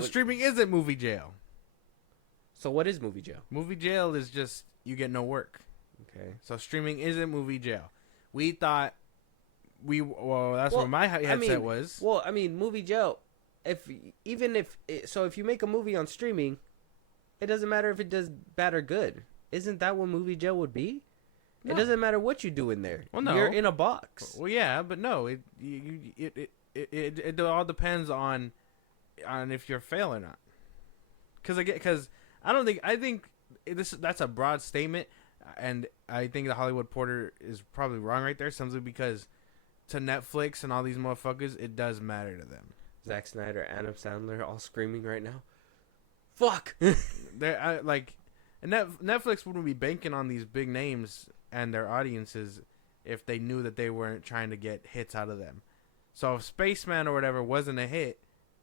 streaming isn't movie jail. So what is movie jail? Movie jail is just you get no work. Okay. So streaming isn't movie jail. We thought what my headset was. Well, I mean, movie jail. If you make a movie on streaming, it doesn't matter if it does bad or good. Isn't that what movie jail would be? No. It doesn't matter what you do in there. Well, no. You're in a box. Well, yeah, but no. It all depends on if you're fail or not. Because I think that's a broad statement, and I think the Hollywood Reporter is probably wrong right there, simply because to Netflix and all these motherfuckers, it does matter to them. Zack Snyder, Adam Sandler, all screaming right now. Fuck. Netflix wouldn't be banking on these big names and their audiences if they knew that they weren't trying to get hits out of them. So if Spaceman or whatever wasn't a hit,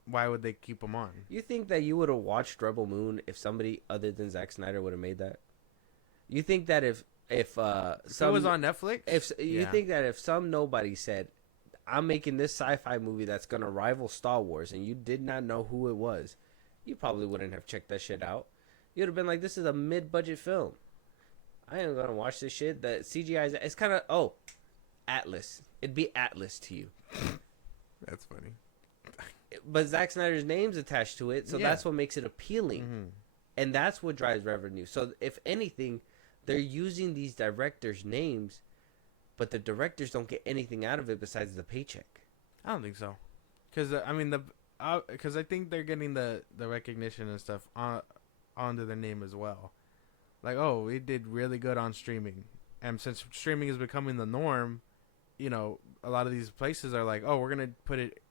why would they keep them on? You think that you would have watched Rebel Moon if somebody other than Zack Snyder would have made that? You think that if it was on Netflix? You think that if some nobody said, I'm making this sci-fi movie that's going to rival Star Wars, and you did not know who it was, you probably wouldn't have checked that shit out. You'd have been like, this is a mid-budget film. I ain't going to watch this shit. The CGI it's kind of, Atlas. It'd be Atlas to you. That's funny. But Zack Snyder's name's attached to it, so that's what makes it appealing. Mm-hmm. And that's what drives revenue. So if anything, they're using these directors' names, but the directors don't get anything out of it besides the paycheck. I don't think so. Because, I think they're getting the recognition and stuff onto their name as well. Like, oh, it did really good on streaming. And since streaming is becoming the norm, you know, a lot of these places are like, oh, we're going to put it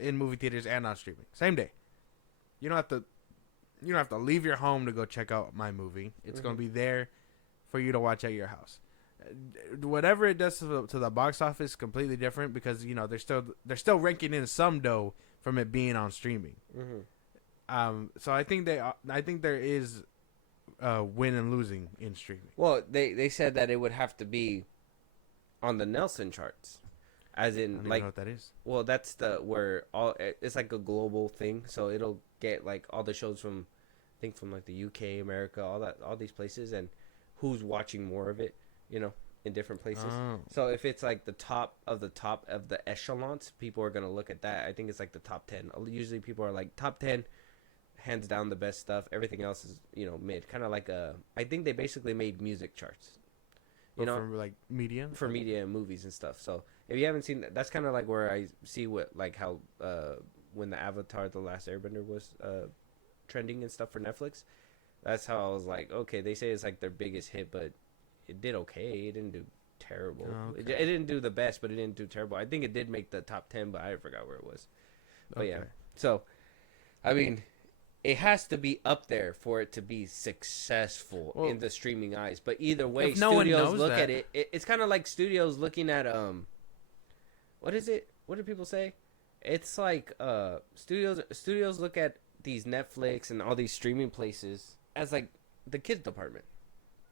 in movie theaters and on streaming. Same day. You don't have to leave your home to go check out my movie. It's going to be there for you to watch at your house. Whatever it does to the box office, completely different because they're still ranking in some dough from it being on streaming. So I think there is win and losing in streaming. Well, they said that it would have to be on the Nelson charts, as in I don't like even know what that is. well, that's where all it's like a global thing, so it'll get like all the shows from, I think from like the UK, America, all these places, and who's watching more of it, in different places. Oh. So if it's like the top of the echelons, people are gonna look at that. I think it's like the top 10. Usually people are like top 10, hands down the best stuff. Everything else is mid, kind of like I think they basically made music charts. For like media, for media and movies and stuff. So if you haven't seen that, that's kind of like where I see how when the Avatar: The Last Airbender was trending and stuff for Netflix. That's how I was like, okay, they say it's like their biggest hit, but it did okay. It didn't do terrible. Oh, okay. It didn't do the best, but it didn't do terrible. I think it did make the top 10, but I forgot where it was. But yeah, so I mean, it has to be up there for it to be successful in the streaming eyes. But either way, studios look at it. It's kind of like studios looking at what is it? What do people say? It's like studios look at these Netflix and all these streaming places as like the kids department.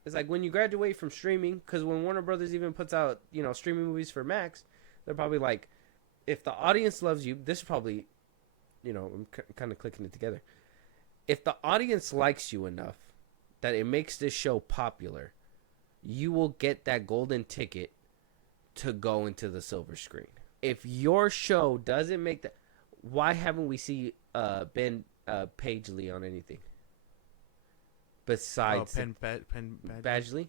It's like when you graduate from streaming, because when Warner Brothers even puts out streaming movies for Max, they're probably like, if the audience loves you, this is probably, I'm kind of clicking it together. If the audience likes you enough that it makes this show popular, you will get that golden ticket to go into the silver screen. If your show doesn't make that, why haven't we seen Ben Paisley on anything? Besides Badgley,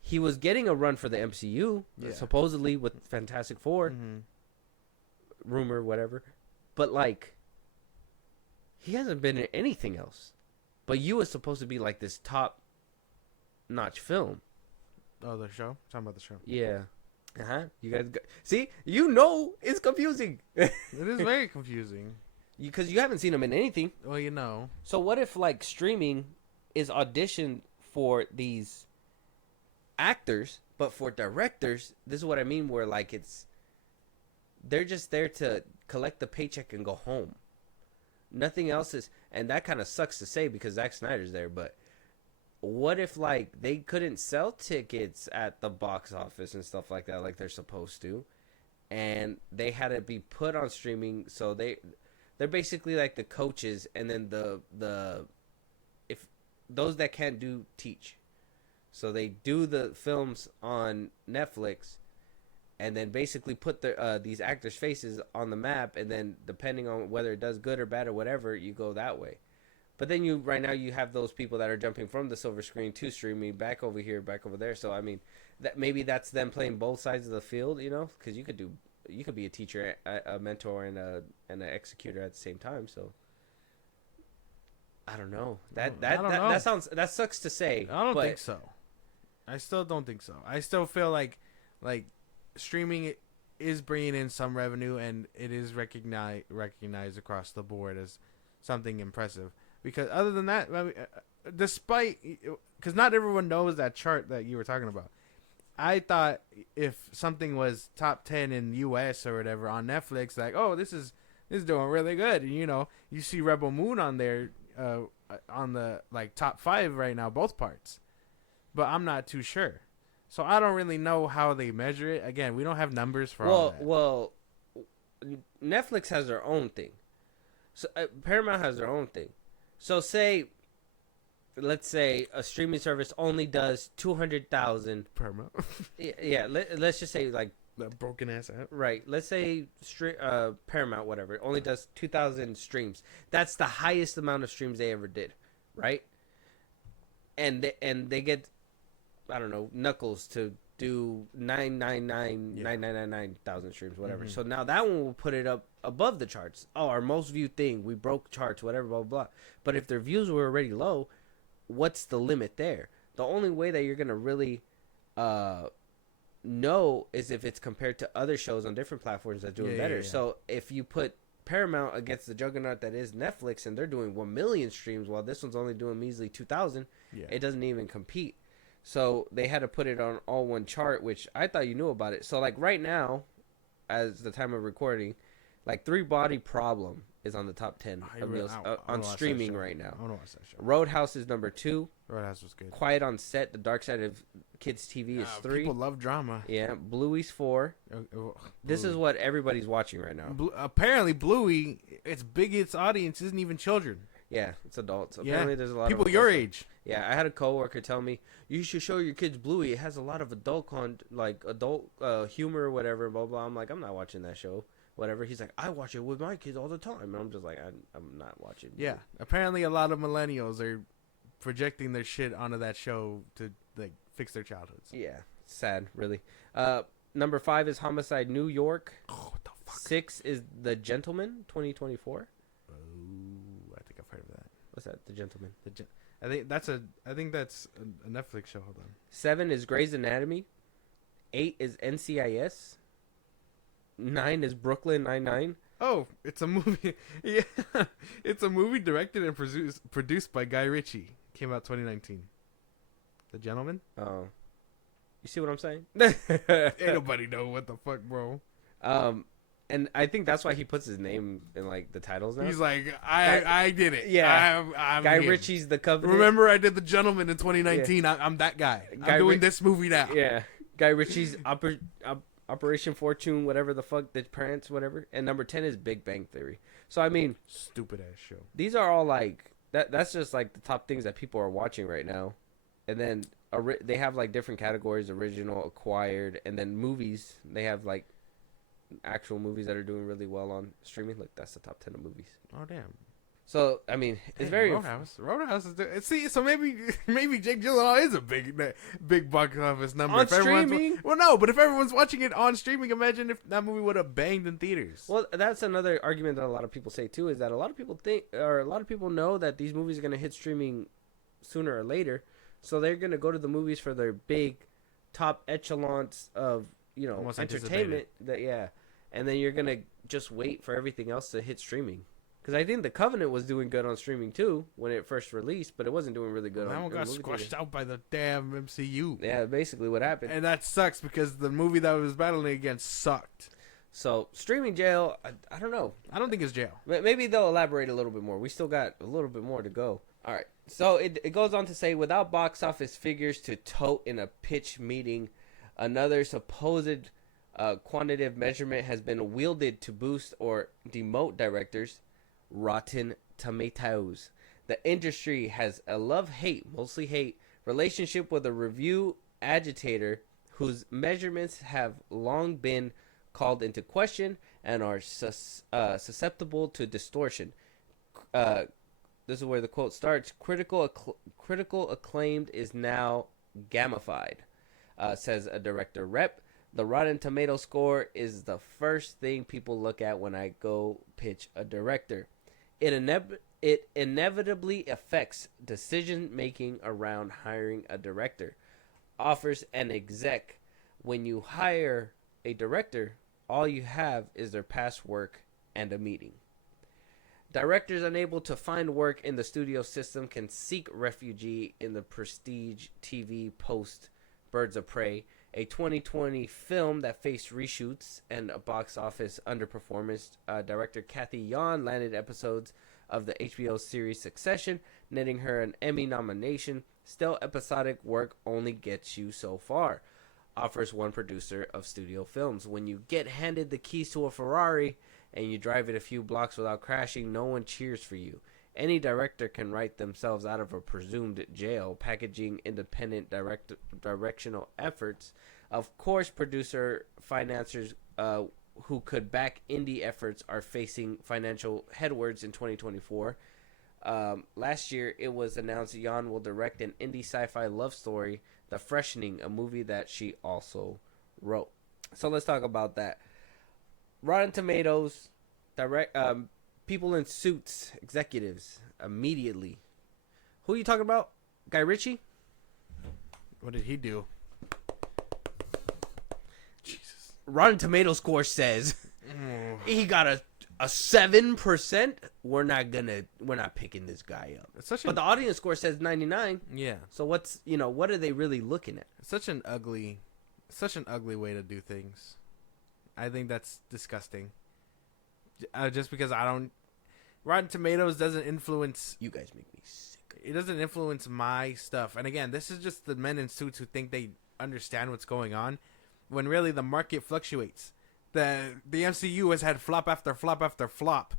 he was getting a run for the MCU, supposedly with Fantastic Four, rumor, whatever. But like, he hasn't been in anything else. But you was supposed to be like this top-notch film. Oh, the show? Talking about the show. Yeah. You guys see? It's confusing. It is very confusing. Because you haven't seen him in anything. Well, So what if like streaming is auditioned for these actors, but for directors, this is what I mean, where like they're just there to collect the paycheck and go home. Nothing else is, and that kind of sucks to say because Zack Snyder's there, but what if like they couldn't sell tickets at the box office and stuff like that like they're supposed to, and they had to be put on streaming, so they're basically like the coaches, and then the if those that can't do teach. So they do the films on Netflix and then basically put these actors' faces on the map, and then depending on whether it does good or bad or whatever, you go that way. But then right now you have those people that are jumping from the silver screen to streaming, back over here, back over there. So I mean, maybe that's them playing both sides of the field, because you could be a teacher, a mentor, and an executor at the same time. So I don't know. That sucks to say. I don't think so. I still don't think so. I still feel like streaming is bringing in some revenue, and it is recognized across the board as something impressive. Because other than that, I mean, because not everyone knows that chart that you were talking about. I thought if something was top 10 in US or whatever on Netflix, like, oh, this is doing really good, and you see Rebel Moon on there, on the like top 5 right now, both parts. But I'm not too sure. So I don't really know how they measure it. Again, we don't have numbers for all that. Well, Netflix has their own thing. So Paramount has their own thing. So let's say a streaming service only does 200,000. Paramount. Yeah. Let's just say like that broken ass app. Right. Let's say Paramount, whatever, only does 2,000 streams. That's the highest amount of streams they ever did, right? And they get, I don't know, Knuckles to do 999,999,000 streams, whatever. Mm-hmm. So now that one will put it up above the charts. Oh, our most viewed thing, we broke charts, whatever, blah, blah, blah. But if their views were already low, what's the limit there? The only way that you're going to really know is if it's compared to other shows on different platforms that are doing better. Yeah. So if you put Paramount against the juggernaut that is Netflix, and they're doing 1 million streams while this one's only doing measly 2,000, it doesn't even compete. So they had to put it on all one chart, which I thought you knew about it. So like right now, as the time of recording, like Three Body Problem is on the top 10 on streaming right now. I don't know what's that show. Roadhouse is number 2. Roadhouse was good. Quiet on Set, The Dark Side of Kids TV is 3. People love drama. Yeah, Bluey's 4. This is what everybody's watching right now. Apparently, Bluey, its biggest audience isn't even children. Yeah, it's adults. Apparently, there's a lot people of your age. Yeah, I had a coworker tell me you should show your kids Bluey. It has a lot of adult humor or whatever. Blah blah. I'm like, I'm not watching that show. Whatever. He's like, I watch it with my kids all the time, and I'm just like, I'm not watching. Yeah, apparently a lot of millennials are projecting their shit onto that show to like fix their childhoods. Yeah, sad, really. Number 5 is Homicide New York. Oh, what the fuck? 6 is The Gentleman, 2024. Oh, I think I've heard of that. What's that? The Gentleman. I think that's a Netflix show. Hold on. 7 is Grey's Anatomy. 8 is NCIS. 9 is Brooklyn Nine-Nine. Oh, it's a movie. Yeah, it's a movie directed and produced by Guy Ritchie. Came out 2019. The Gentleman. Oh, you see what I'm saying? Ain't nobody know what the fuck, bro. And I think that's why he puts his name in like the titles now. He's like, I did it. Yeah, I'm Guy him. Ritchie's The Covenant. Remember, I did The Gentleman in 2019. Yeah. I'm that guy. I'm doing this movie now. Yeah, Guy Ritchie's Operation Fortune, whatever the fuck, the parents, whatever. And number 10 is Big Bang Theory. So I mean, stupid ass show. These are all like that's just like the top things that people are watching right now. And then they have like different categories: original, acquired, and then movies. They have like actual movies that are doing really well on streaming. Like that's the top 10 of movies. Oh damn. So I mean, it's very Roadhouse is see. So maybe Jake Gyllenhaal is a big box office number on streaming. Well, no, but if everyone's watching it on streaming, imagine if that movie would have banged in theaters. Well, that's another argument that a lot of people say too, is that a lot of people know that these movies are going to hit streaming sooner or later, so they're going to go to the movies for their big top echelons of almost entertainment. And then you're going to just wait for everything else to hit streaming. Because I think The Covenant was doing good on streaming too when it first released, but it wasn't doing really good. That one got squashed out by the damn MCU. Yeah, basically what happened. And that sucks because the movie that was battling against sucked. So streaming jail, I don't know. I don't think it's jail. Maybe they'll elaborate a little bit more. We still got a little bit more to go. All right. So it goes on to say, without box office figures to tote in a pitch meeting, another supposed quantitative measurement has been wielded to boost or demote directors. Rotten Tomatoes. The industry has a love-hate, mostly hate, relationship with a review agitator whose measurements have long been called into question and are susceptible to distortion. This is where the quote starts. Critical acclaimed is now gamified, says a director rep. The Rotten Tomato score is the first thing people look at when I go pitch a director. It inevitably affects decision-making around hiring a director. Offers an exec. When you hire a director, all you have is their past work and a meeting. Directors unable to find work in the studio system can seek refuge in the prestige TV post Birds of Prey, a 2020 film that faced reshoots and a box office underperformance. Director Kathy Yon landed episodes of the HBO series Succession, netting her an Emmy nomination. Still, episodic work only gets you so far, offers one producer of studio films. When you get handed the keys to a Ferrari and you drive it a few blocks without crashing, no one cheers for you. Any director can write themselves out of a presumed jail, packaging independent directional efforts. Of course, producer financiers who could back indie efforts are facing financial headwinds in 2024. Last year, it was announced Yon will direct an indie sci-fi love story, The Freshening, a movie that she also wrote. So let's talk about that. Rotten Tomatoes, people in suits, executives, immediately. Who are you talking about? Guy Ritchie? What did he do? Jesus. Rotten Tomato score says he got a a 7%, we're not picking this guy up. But the audience score says 99. Yeah. So what are they really looking at? It's such an ugly way to do things. I think that's disgusting. Just because Rotten Tomatoes doesn't influence. You guys make me sick. It doesn't influence my stuff. And again, this is just the men in suits who think they understand what's going on, when really the market fluctuates. The MCU has had flop after flop after flop.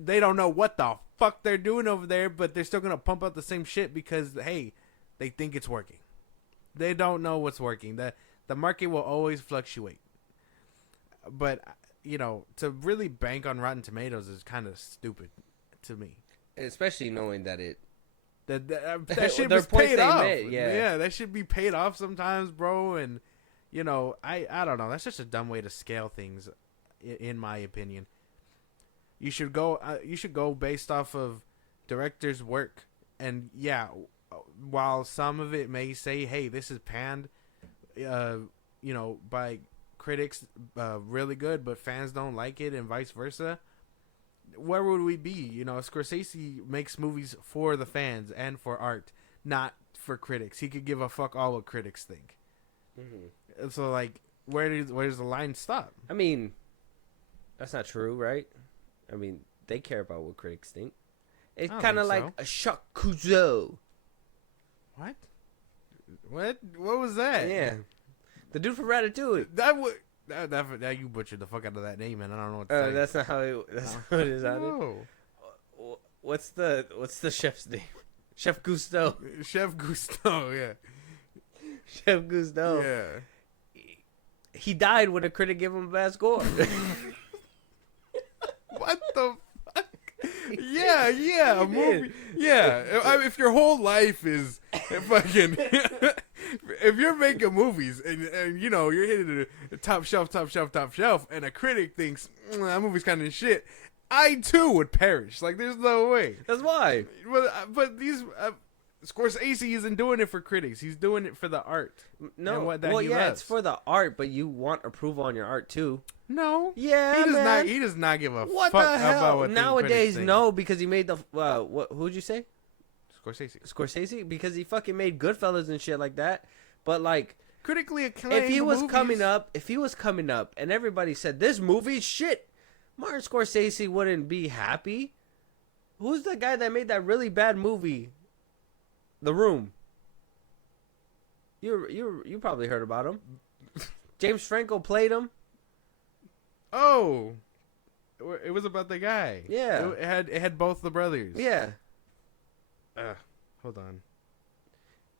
They don't know what the fuck they're doing over there, but they're still gonna pump out the same shit because hey, they think it's working. They don't know what's working. The market will always fluctuate. But to really bank on Rotten Tomatoes is kind of stupid to me. Especially knowing that that shit was paid off. Yeah, that should be paid off sometimes, bro. And I don't know. That's just a dumb way to scale things, in my opinion. You should go based off of director's work. And yeah, while some of it may say, hey, this is panned, by critics really good, but fans don't like it, and vice versa, where would we be? Scorsese makes movies for the fans and for art, not for critics. He could give a fuck all what critics think. Mm-hmm. So where's the line stop? I mean, that's not true, right? I mean, they care about what critics think. It's kind of like a Jacques Cousteau. What was that? Yeah. The dude from Ratatouille. That you butchered the fuck out of that name, and I don't know what to say. That's not how it is. No. What's the chef's name? Chef Cousteau. Chef Cousteau, yeah. Chef Cousteau. Yeah. He died when a critic gave him a bad score. What the fuck? Yeah, a movie. Yeah, if your whole life is fucking... If you're making movies and you're hitting the top shelf, and a critic thinks that movie's kind of shit, I too would perish. There's no way. That's why. But these Scorsese isn't doing it for critics. He's doing it for the art. No, it's for the art, but you want approval on your art too. No. Yeah, He does not give a fuck about what nowadays. No, because he made the who'd you say? Scorsese, because he fucking made Goodfellas and shit like that. But critically acclaimed. If he was coming up, and everybody said this movie's shit, Martin Scorsese wouldn't be happy. Who's the guy that made that really bad movie, The Room? You probably heard about him. James Franco played him. Oh, it was about the guy. Yeah, it had both the brothers. Yeah. Hold on.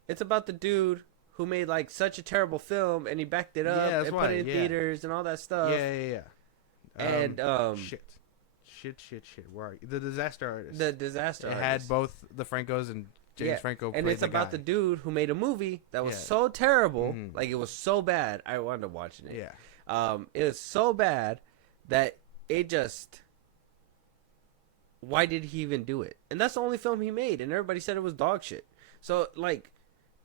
It's about the dude who made such a terrible film, and he backed it up and put it in theaters and all that stuff. Yeah. And shit. Where are you? The Disaster Artist. The Disaster Artist. It had both the Francos and James Franco. And it's about the dude who made a movie that was so terrible, it was so bad. I wound up watching it. Yeah. It was so bad that it just. Why did he even do it? And that's the only film he made, and everybody said it was dog shit. So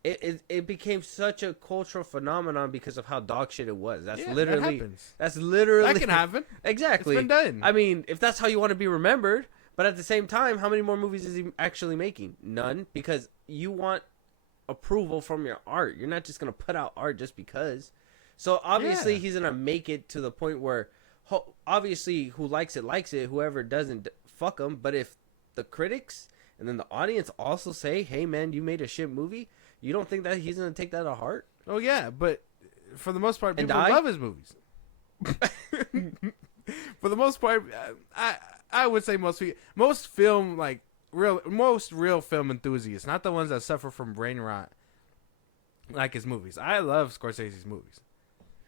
it became such a cultural phenomenon because of how dog shit it was. That's literally that can happen. Exactly. It's been done. I mean, if that's how you want to be remembered, but at the same time, how many more movies is he actually making? None, because you want approval from your art. You're not just gonna put out art just because. So obviously he's gonna make it to the point where obviously who likes it, whoever doesn't, fuck them. But if the critics and then the audience also say, hey man, you made a shit movie, you don't think that he's gonna take that to heart? Oh yeah, but for the most part, people love his movies. For the most part, I would say most film most real film enthusiasts, not the ones that suffer from brain rot, like his movies. I love Scorsese's movies.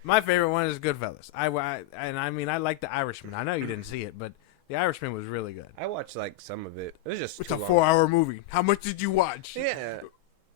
My favorite one is Goodfellas. I like The Irishman. I know you didn't see it, but The Irishman was really good. I watched some of it. It was just it's a 4-hour movie. How much did you watch? Yeah,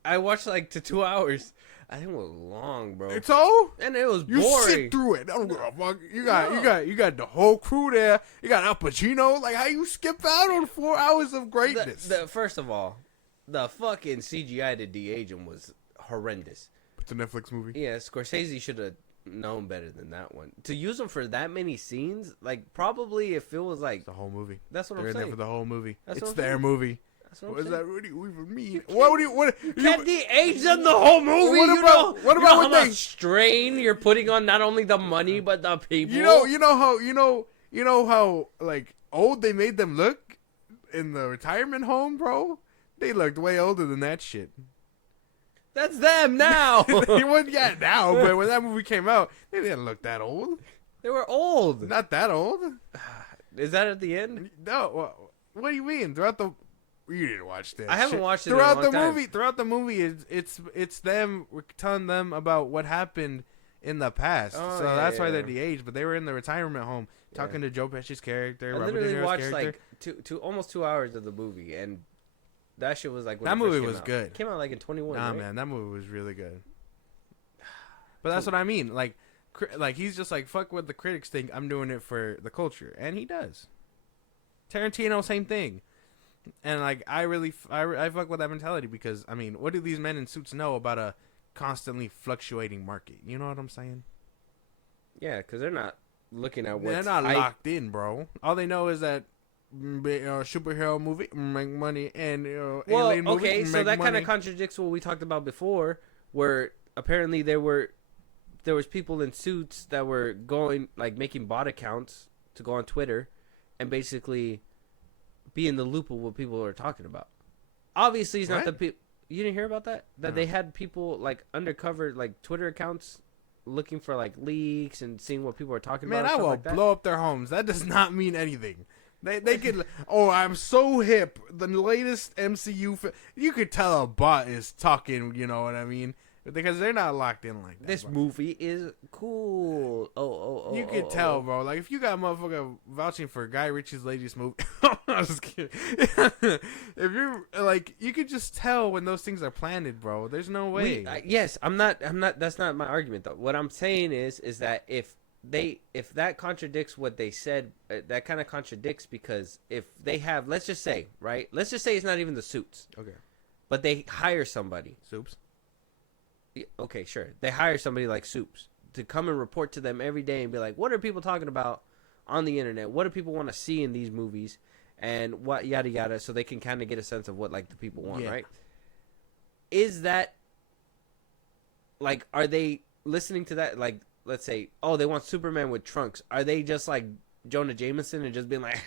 I watched to 2 hours. I think it was long, bro. It's all, and it was boring. You sit through it. I don't give a fuck. You got the whole crew there. You got Al Pacino. How you skip out on 4 hours of greatness? First of all, the fucking CGI to de-age him was horrendous. It's a Netflix movie. Yeah, Scorsese should have known better than that one. To use them for that many scenes, like probably if it was like The whole movie. that's what They're I'm in there saying. for the whole movie. That's It's what I'm their saying. movie. That's what What I'm is saying. that? What do you even mean? What would you? Can't de-age them the whole movie. What about- what you about know when how they- much strain you're putting on not only the money but the people. You know how like old they made them look in the retirement home, bro. They looked way older than that shit. That's them now. They wasn't yet now, but when that movie came out, they didn't look that old. They were old. Not that old. Is that at the end? No. What do you mean? Throughout the, you didn't watch that. I haven't shit. watched it in a throughout long the time. movie. Throughout the movie, it's them telling them about what happened in the past. Oh, so yeah, that's why yeah. they're de-aged. But they were in the retirement home talking to Joe Pesci's character. I Robert literally De Niro's watched character. like almost 2 hours of the movie, and that shit was like when That it first movie came was out. good. It came out like in 21. Nah, right? man, that movie was really good. But that's what I mean. Like he's just like, fuck what the critics think. I'm doing it for the culture, and he does. Tarantino, same thing. And like, I fuck with that mentality because I mean, what do these men in suits know about a constantly fluctuating market? You know what I'm saying? Yeah, because they're not looking at They're what's not locked in, bro. All they know is that superhero movie make money and Well, alien movie okay, so make that kind money. of contradicts what we talked about before, where apparently there was people in suits that were going like making bot accounts to go on Twitter and basically be in the loop of what people are talking about. Obviously, it's not What? the people. You didn't hear about that? That No. they had people like undercover like Twitter accounts looking for like leaks and seeing what people are talking Man, about. I and will stuff like that. blow up their homes. That does not mean anything. They could. Oh, I'm so hip. The latest MCU. You could tell a bot is talking. You know what I mean? Because they're not locked in like that. This bro. movie is cool. Oh. You could tell, bro. Like if you got a motherfucker vouching for Guy Ritchie's latest movie, I was just kidding. If you're like, you could just tell when those things are planted, bro. There's no way. Yes, I'm not. That's not my argument though. What I'm saying is that if that contradicts what they said, that kind of contradicts because if they have, let's just say it's not even the suits, Okay. but they hire somebody. Soups. Okay, sure. They hire somebody like Soups to come and report to them every day and be like, what are people talking about on the internet? What do people want to see in these movies? And what yada yada, so they can kind of get a sense of what like the people want, right? Is that like, are they listening to that? Like, let's say, oh, they want Superman with trunks. Are they just like Jonah Jameson and just being like,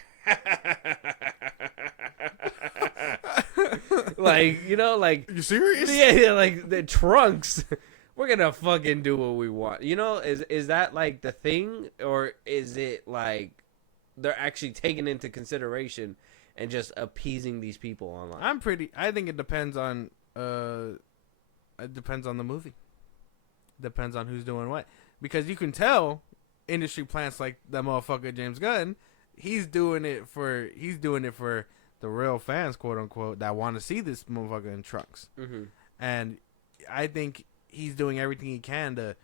like, you know, like, You serious? yeah, like the trunks. We're gonna fucking do what we want. You know, is that like the thing, or is it like they're actually taking into consideration and just appeasing these people online? I think it depends on the movie. Depends on who's doing what. Because you can tell industry plants like that motherfucker James Gunn, he's doing it for the real fans, quote unquote, that want to see this motherfucker in trunks. Mm-hmm. And I think he's doing everything he can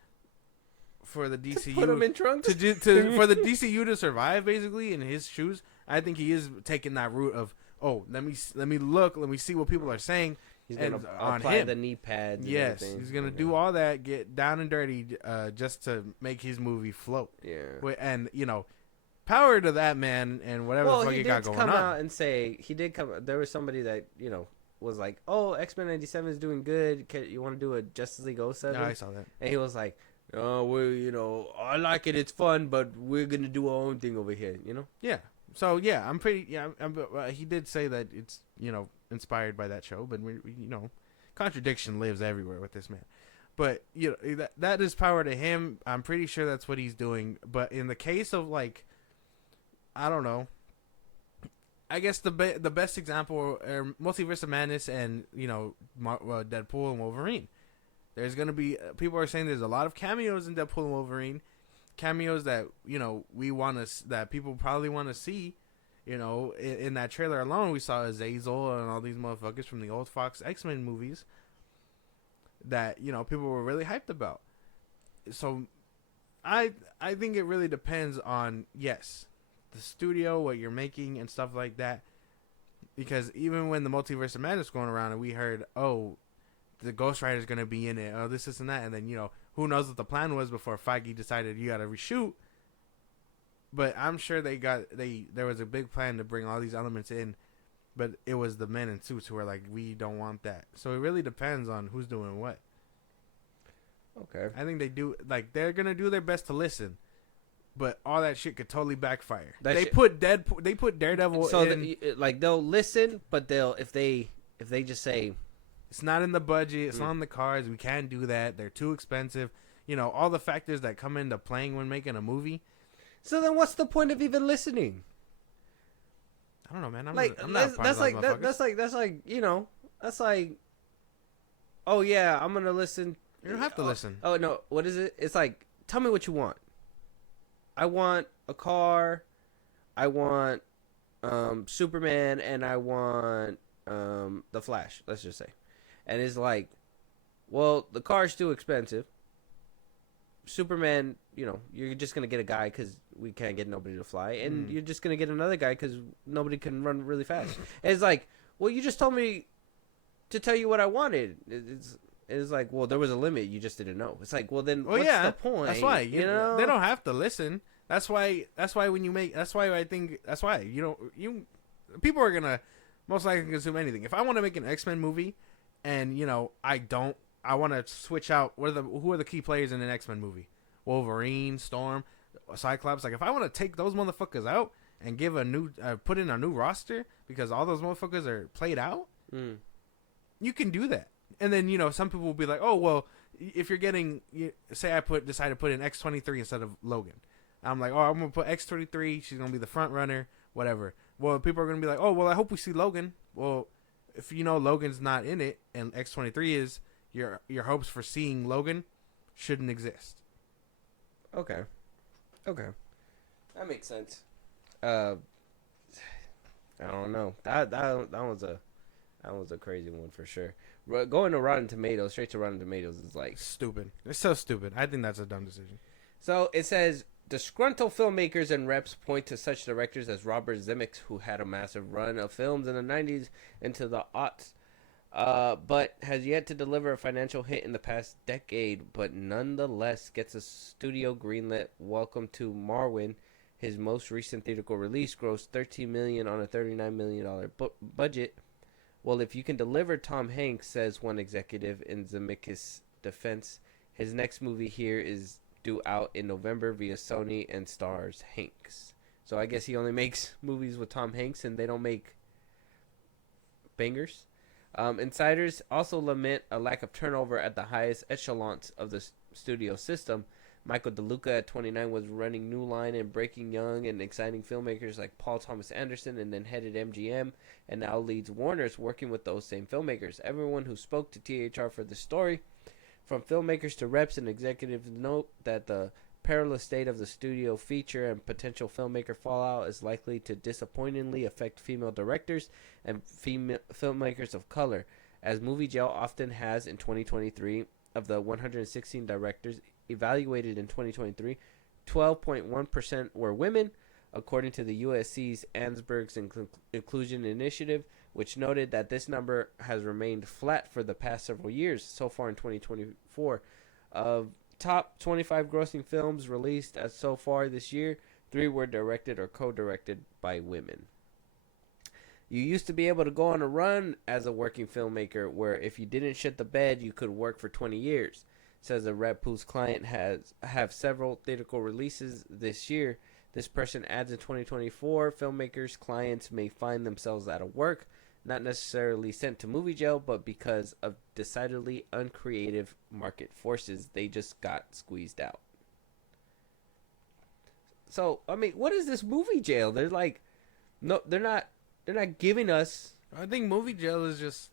for the DCU Put them in trunks for the DCU to survive, basically, in his shoes. I think he is taking that route of, oh, let me see what people are saying. He's gonna and on apply him. the knee pads. And Yes, everything. he's gonna Okay. do all that, get down and dirty, just to make his movie float. Yeah. And power to that man and whatever the fuck he he did got going come on. out and say there was somebody that was like, oh, X-Men 97 is doing good. You want to do a Justice League 07? No, I saw that. And he was like, oh, I like it. It's fun, but we're gonna do our own thing over here. Yeah. So yeah, I'm pretty. Yeah, he did say that it's inspired by that show, but we contradiction lives everywhere with this man. But that is power to him. I'm pretty sure that's what he's doing. But in the case of like, I don't know. I guess the best example are Multiverse of Madness and Deadpool and Wolverine. There's gonna be people are saying there's a lot of cameos in Deadpool and Wolverine, cameos that that people probably want to see. In that trailer alone, we saw Azazel and all these motherfuckers from the old Fox X-Men movies that people were really hyped about. So, I think it really depends on the studio, what you're making, and stuff like that. Because even when the Multiverse of Madness was going around and we heard, oh, the Ghost Rider's going to be in it, oh, this and that, and then, who knows what the plan was before Feige decided you got to reshoot. But I'm sure there was a big plan to bring all these elements in, but it was the men in suits who were like, we don't want that. So it really depends on who's doing what. Okay. I think they're gonna do their best to listen, but all that shit could totally backfire. They put Daredevil so in. They'll listen, but if they just say it's not in the budget, it's not on the cards, we can't do that, they're too expensive. All the factors that come into playing when making a movie. So then, what's the point of even listening? I don't know, man. I'm not that's like, oh yeah, I'm gonna listen. You don't have to listen. Oh no, what is it? It's like, tell me what you want. I want a car. I want Superman, and I want the Flash. Let's just say, and it's like, well, the car's too expensive. Superman, you're just gonna get a guy because we can't get nobody to fly, and you're just gonna get another guy because nobody can run really fast. And it's like, well, you just told me to tell you what I wanted. It's like, well, there was a limit, you just didn't know. It's like, well, then what's the point? That's why they don't have to listen. That's why people are gonna most likely consume anything. If I want to make an X-Men movie, and I want to switch out who are the key players in an X-Men movie? Wolverine, Storm, Cyclops. Like, if I want to take those motherfuckers out and give put in a new roster because all those motherfuckers are played out, you can do that. And then some people will be like, oh well, if you're getting, say I decide to put in X-23 instead of Logan, I'm like, oh, I'm gonna put X-23. She's gonna be the front runner, whatever. Well, people are gonna be like, oh well, I hope we see Logan. Well, if Logan's not in it and X-23 is. Your hopes for seeing Logan shouldn't exist. Okay, that makes sense. I don't know. That was a crazy one for sure. Going to Rotten Tomatoes, straight to Rotten Tomatoes, is like stupid. It's so stupid. I think that's a dumb decision. So it says disgruntled filmmakers and reps point to such directors as Robert Zemeckis, who had a massive run of films in the '90s into the aughts. But has yet to deliver a financial hit in the past decade, but nonetheless gets a studio greenlit. Welcome to Marwen. His most recent theatrical release grossed $13 million on a $39 million budget. Well, if you can deliver, Tom Hanks, says one executive in Zemeckis' defense. His next movie here is due out in November via Sony and stars Hanks. So I guess he only makes movies with Tom Hanks and they don't make bangers. Insiders also lament a lack of turnover at the highest echelons of the studio system. Michael DeLuca at 29 was running New Line and breaking young and exciting filmmakers like Paul Thomas Anderson, and then headed MGM and now leads Warner's, working with those same filmmakers. Everyone who spoke to THR for the story, from filmmakers to reps and executives, note that the perilous state of the studio feature and potential filmmaker fallout is likely to disappointingly affect female directors and female filmmakers of color, as Movie Jail often has in 2023. Of the 116 directors evaluated in 2023, 12.1% were women, according to the USC's Ansberg's Inclusion Initiative, which noted that this number has remained flat for the past several years. So far in 2024, of top 25 grossing films released as so far this year, 3 were directed or co-directed by women. You used to be able to go on a run as a working filmmaker where if you didn't shit the bed, you could work for 20 years, says a rep whose client have several theatrical releases this year. This person adds in 2024, filmmakers' clients may find themselves out of work, not necessarily sent to movie jail, but because of decidedly uncreative market forces, they just got squeezed out. So, I mean, what is this movie jail? They're like, no, they're not giving us. I think movie jail is just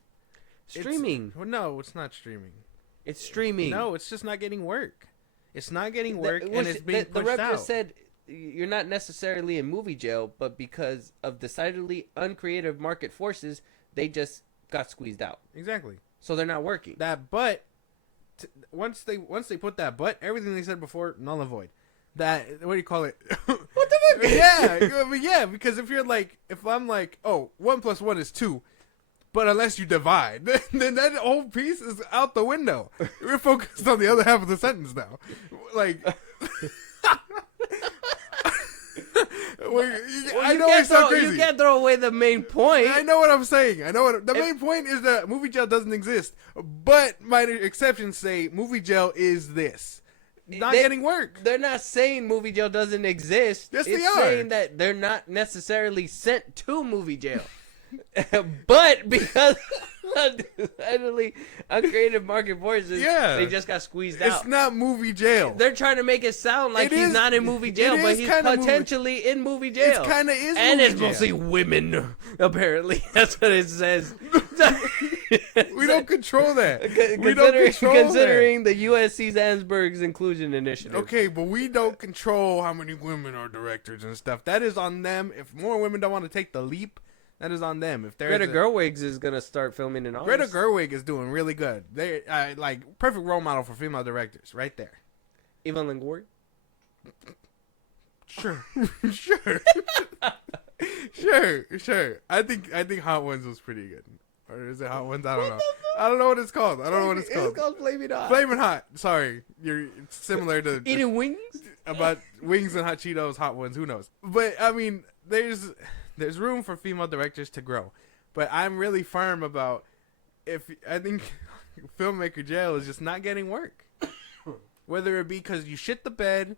streaming. No, it's not streaming. It's streaming. No, it's just not getting work. It's not getting work, and it's being pushed out. The rep just said you're not necessarily in movie jail, but because of decidedly uncreative market forces, they just got squeezed out. Exactly. So they're not working. Once they put that but, everything they said before, null and void. That, what do you call it? What the fuck? Yeah, because if I'm like, oh, 1 + 1 is 2, But unless you divide, then that whole piece is out the window. We're focused on the other half of the sentence now. Like, I know it's so crazy. You can't throw away the main point. I know what I'm saying. The main point is that movie jail doesn't exist. But my exceptions say movie jail is this. Not getting work. They're not saying movie jail doesn't exist. Yes, it's they are. saying that they're not necessarily sent to movie jail. But because suddenly uncreative market forces, they just got squeezed out. It's not movie jail. They're trying to make it sound like he's not in movie jail, but he's potentially in movie jail. It kind of is. And movie it's jail. mostly women, apparently. That's what it says. We don't control that. Considering the USC Zandsberg's inclusion initiative. Okay, but we don't control how many women are directors and stuff. That is on them. If more women don't want to take the leap, that is on them. If Greta Gerwig is gonna start filming in August. Greta Gerwig is doing really good. They like perfect role model for female directors, right there. Eva Longoria. Sure, sure. I think Hot Ones was pretty good. Or is it Hot Ones? I don't know. I don't know what it's called. It's called Flaming Hot. Flaming Hot. Sorry, it's similar to eating wings. About wings and hot Cheetos, Hot Ones. Who knows? But I mean, there's room for female directors to grow. But I'm really firm about I think filmmaker jail is just not getting work. Whether it be because you shit the bed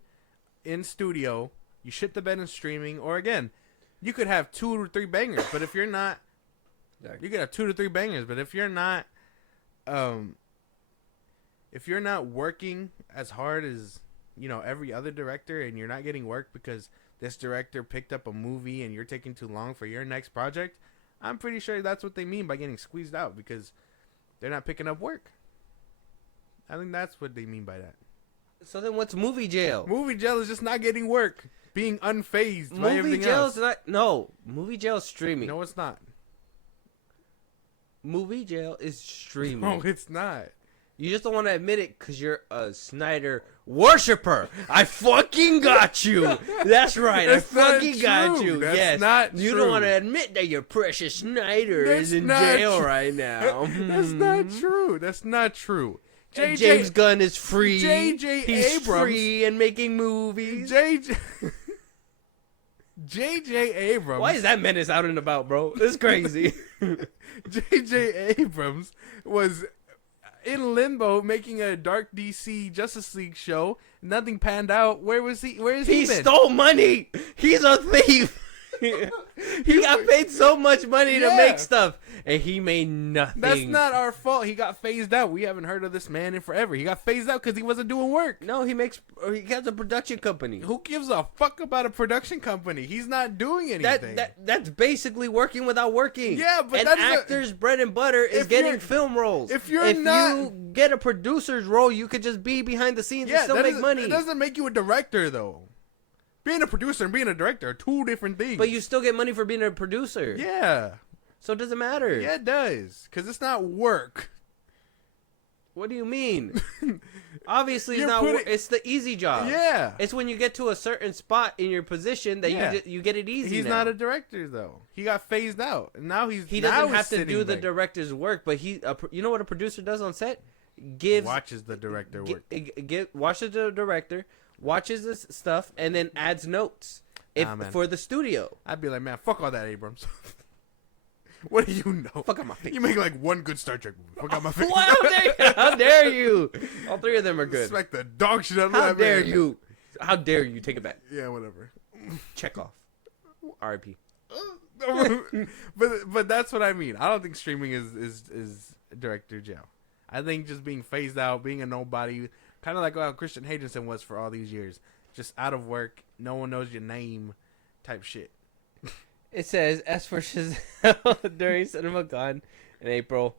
in studio, you shit the bed in streaming, or again, you could have 2 or 3 bangers, but if you're not, you could have 2 to 3 bangers, but if you're not working as hard as, every other director, and you're not getting work because this director picked up a movie and you're taking too long for your next project, I'm pretty sure that's what they mean by getting squeezed out, because they're not picking up work. I think that's what they mean by that. So then what's movie jail? Movie jail is just not getting work. Being unfazed by everything else. Movie jail is streaming. No, it's not. Movie jail is streaming. No, it's not. You just don't want to admit it because you're a Snyder worshiper. I fucking got you. That's right. I fucking got you. That's not true. You don't want to admit that your precious Snyder is in jail right now. That's not true. That's not true. James Gunn is free. J.J. He's Abrams free and making movies. J.J. Abrams. Why is that menace out and about, bro? It's crazy. J.J. Abrams was in limbo making a Dark DC Justice League show. Nothing panned out. Where is he? He stole money. He's a thief. He got paid so much money to make stuff, and he made nothing. That's not our fault. He got phased out. We haven't heard of this man in forever. He got phased out because he wasn't doing work. No, he has a production company. Who gives a fuck about a production company? He's not doing anything. That's basically working without working. Yeah, but an actor's bread and butter is getting film roles. If you get a producer's role, you could just be behind the scenes and still make money. It doesn't make you a director, though. Being a producer and being a director are 2 different things. But you still get money for being a producer. Yeah. So it doesn't matter. Yeah, it does. Because it's not work. What do you mean? Obviously, it's not work. It's the easy job. Yeah. It's when you get to a certain spot in your position that you get it easy. He's not a director, though. He got phased out. And now he doesn't have to do the director's work, but you know what a producer does on set? Watches the director work. Watches the director. Watches this stuff and then adds notes for the studio. I'd be like, man, fuck all that, Abrams. What do you know? Fuck out my face. You make like 1 good Star Trek movie. Fuck out my face. How dare you? All 3 of them are good. Smack the dog shit out of that man. How dare you? How dare you? Take it back. Yeah, whatever. Check off. R.I.P. But that's what I mean. I don't think streaming is director jail. I think just being phased out, being a nobody. Kind of like how Christian Haydenson was for all these years. Just out of work, no one knows your name type shit. It says, as for Shazam during CinemaCon in April,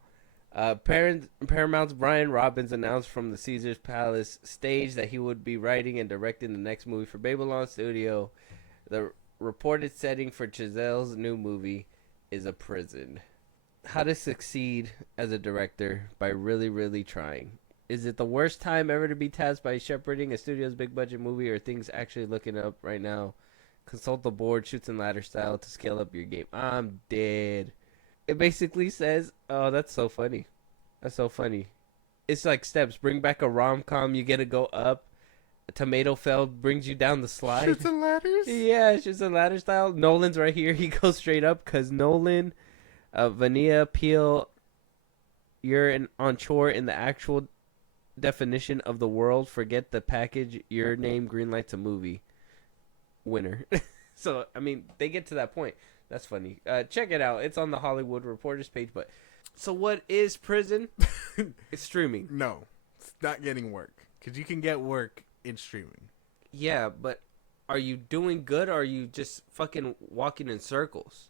Paramount's Brian Robbins announced from the Caesars Palace stage that he would be writing and directing the next movie for Babylon Studio. The reported setting for Chazelle's new movie is a prison. How to succeed as a director by really, really trying. Is it the worst time ever to be tasked by shepherding a studio's big budget movie, or things actually looking up right now? Consult the board, Shoots and Ladder style, to scale up your game. I'm dead. It basically says, "Oh, that's so funny. That's so funny." It's like steps. Bring back a rom-com. You get to go up. A tomato feld brings you down the slide. Shoots and ladders. Yeah, it's just a ladder style. Nolan's right here. He goes straight up because Nolan, Vanilla, Peel, on chore in the actual definition of the world. Forget the package. Your name greenlights a movie. Winner. So, I mean, they get to that point. That's funny. Check it out. It's on the Hollywood Reporters page. But so what is prison? It's streaming. No, it's not getting work because you can get work in streaming. Yeah, but are you doing good or are you just fucking walking in circles?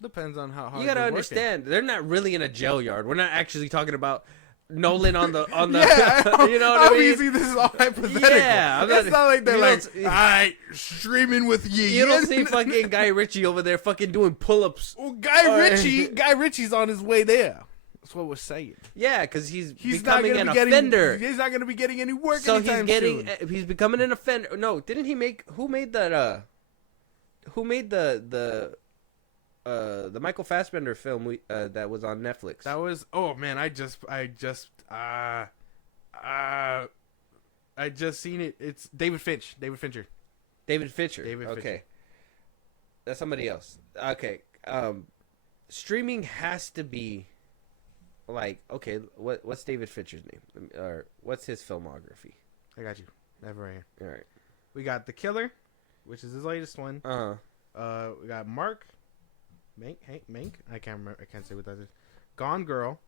Depends on how hard you gotta you're understand. They're not really in a jail yard. We're not actually talking about Nolan on the yeah, you know what I mean? Obviously, this is all hypothetical. Yeah, it's not like they're like, don't- alright, streaming with you. You don't see fucking Guy Ritchie over there fucking doing pull-ups. Well, Guy Ritchie's on his way there. That's what we're saying. Yeah, because he's not becoming gonna an be offender. He's not going to be getting any work So anytime soon. he's becoming an offender. No, didn't he make? Who made that? Who made the Michael Fassbender film that was on Netflix? That was I just seen it. It's David Fincher. David Fincher. Okay. That's somebody else. Okay. Streaming has to be like, okay, what's David Fincher's name? Or what's his filmography? I got you. Never right here. All right. We got The Killer, which is his latest one. We got Mank. I can't remember. I can't say what that is. Gone Girl,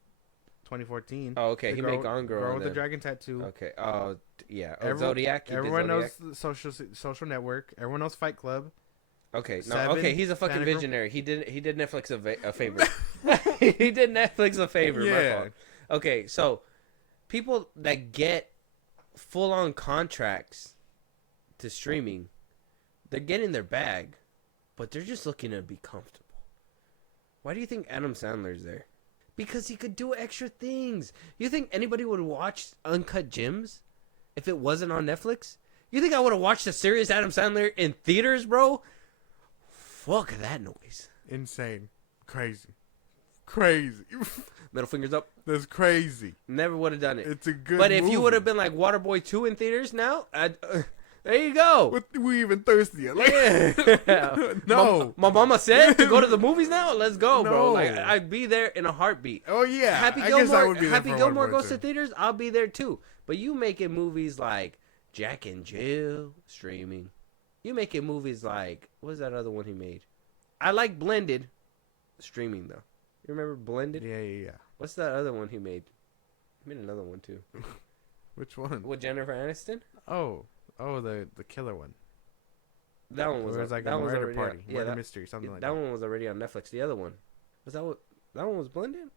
2014. Oh, okay. He made Gone Girl. Girl with the Dragon Tattoo. Okay. Oh, yeah. Zodiac. Everyone knows Zodiac. Social Network. Everyone knows Fight Club. Okay. No. Seven, Okay. He's a fucking Panic visionary. He did Netflix a favor. He did Netflix a favor. Yeah. My fault. Okay. So people that get full-on contracts to streaming, they're getting their bag, but they're just looking to be comfortable. Why do you think Adam Sandler's there? Because he could do extra things. You think anybody would watch Uncut Gems if it wasn't on Netflix? You think I would have watched the serious Adam Sandler in theaters, bro? Fuck that noise. Insane. Crazy. Middle fingers up. That's crazy. Never would have done it. It's a good But if movie. you would have been like Waterboy 2 in theaters now, there you go. We even thirstier. Like, Yeah. no. My mama said to go to the movies now. Let's go, bro. No. Like I'd be there in a heartbeat. Oh yeah. Happy I guess I Gilmore. would be there Happy for Gilmore Waterboy goes too. to theaters. I'll be there too. But you making movies like Jack and Jill streaming. You making movies like what was that other one he made? I like Blended streaming though. You remember Blended? Yeah. What's that other one he made? He made another one too. Which one? With Jennifer Aniston? Oh, the Killer one. That one was like that a one was murder already party, yeah, murder that, mystery, something like that one was already on Netflix. The other one was that one was Blended?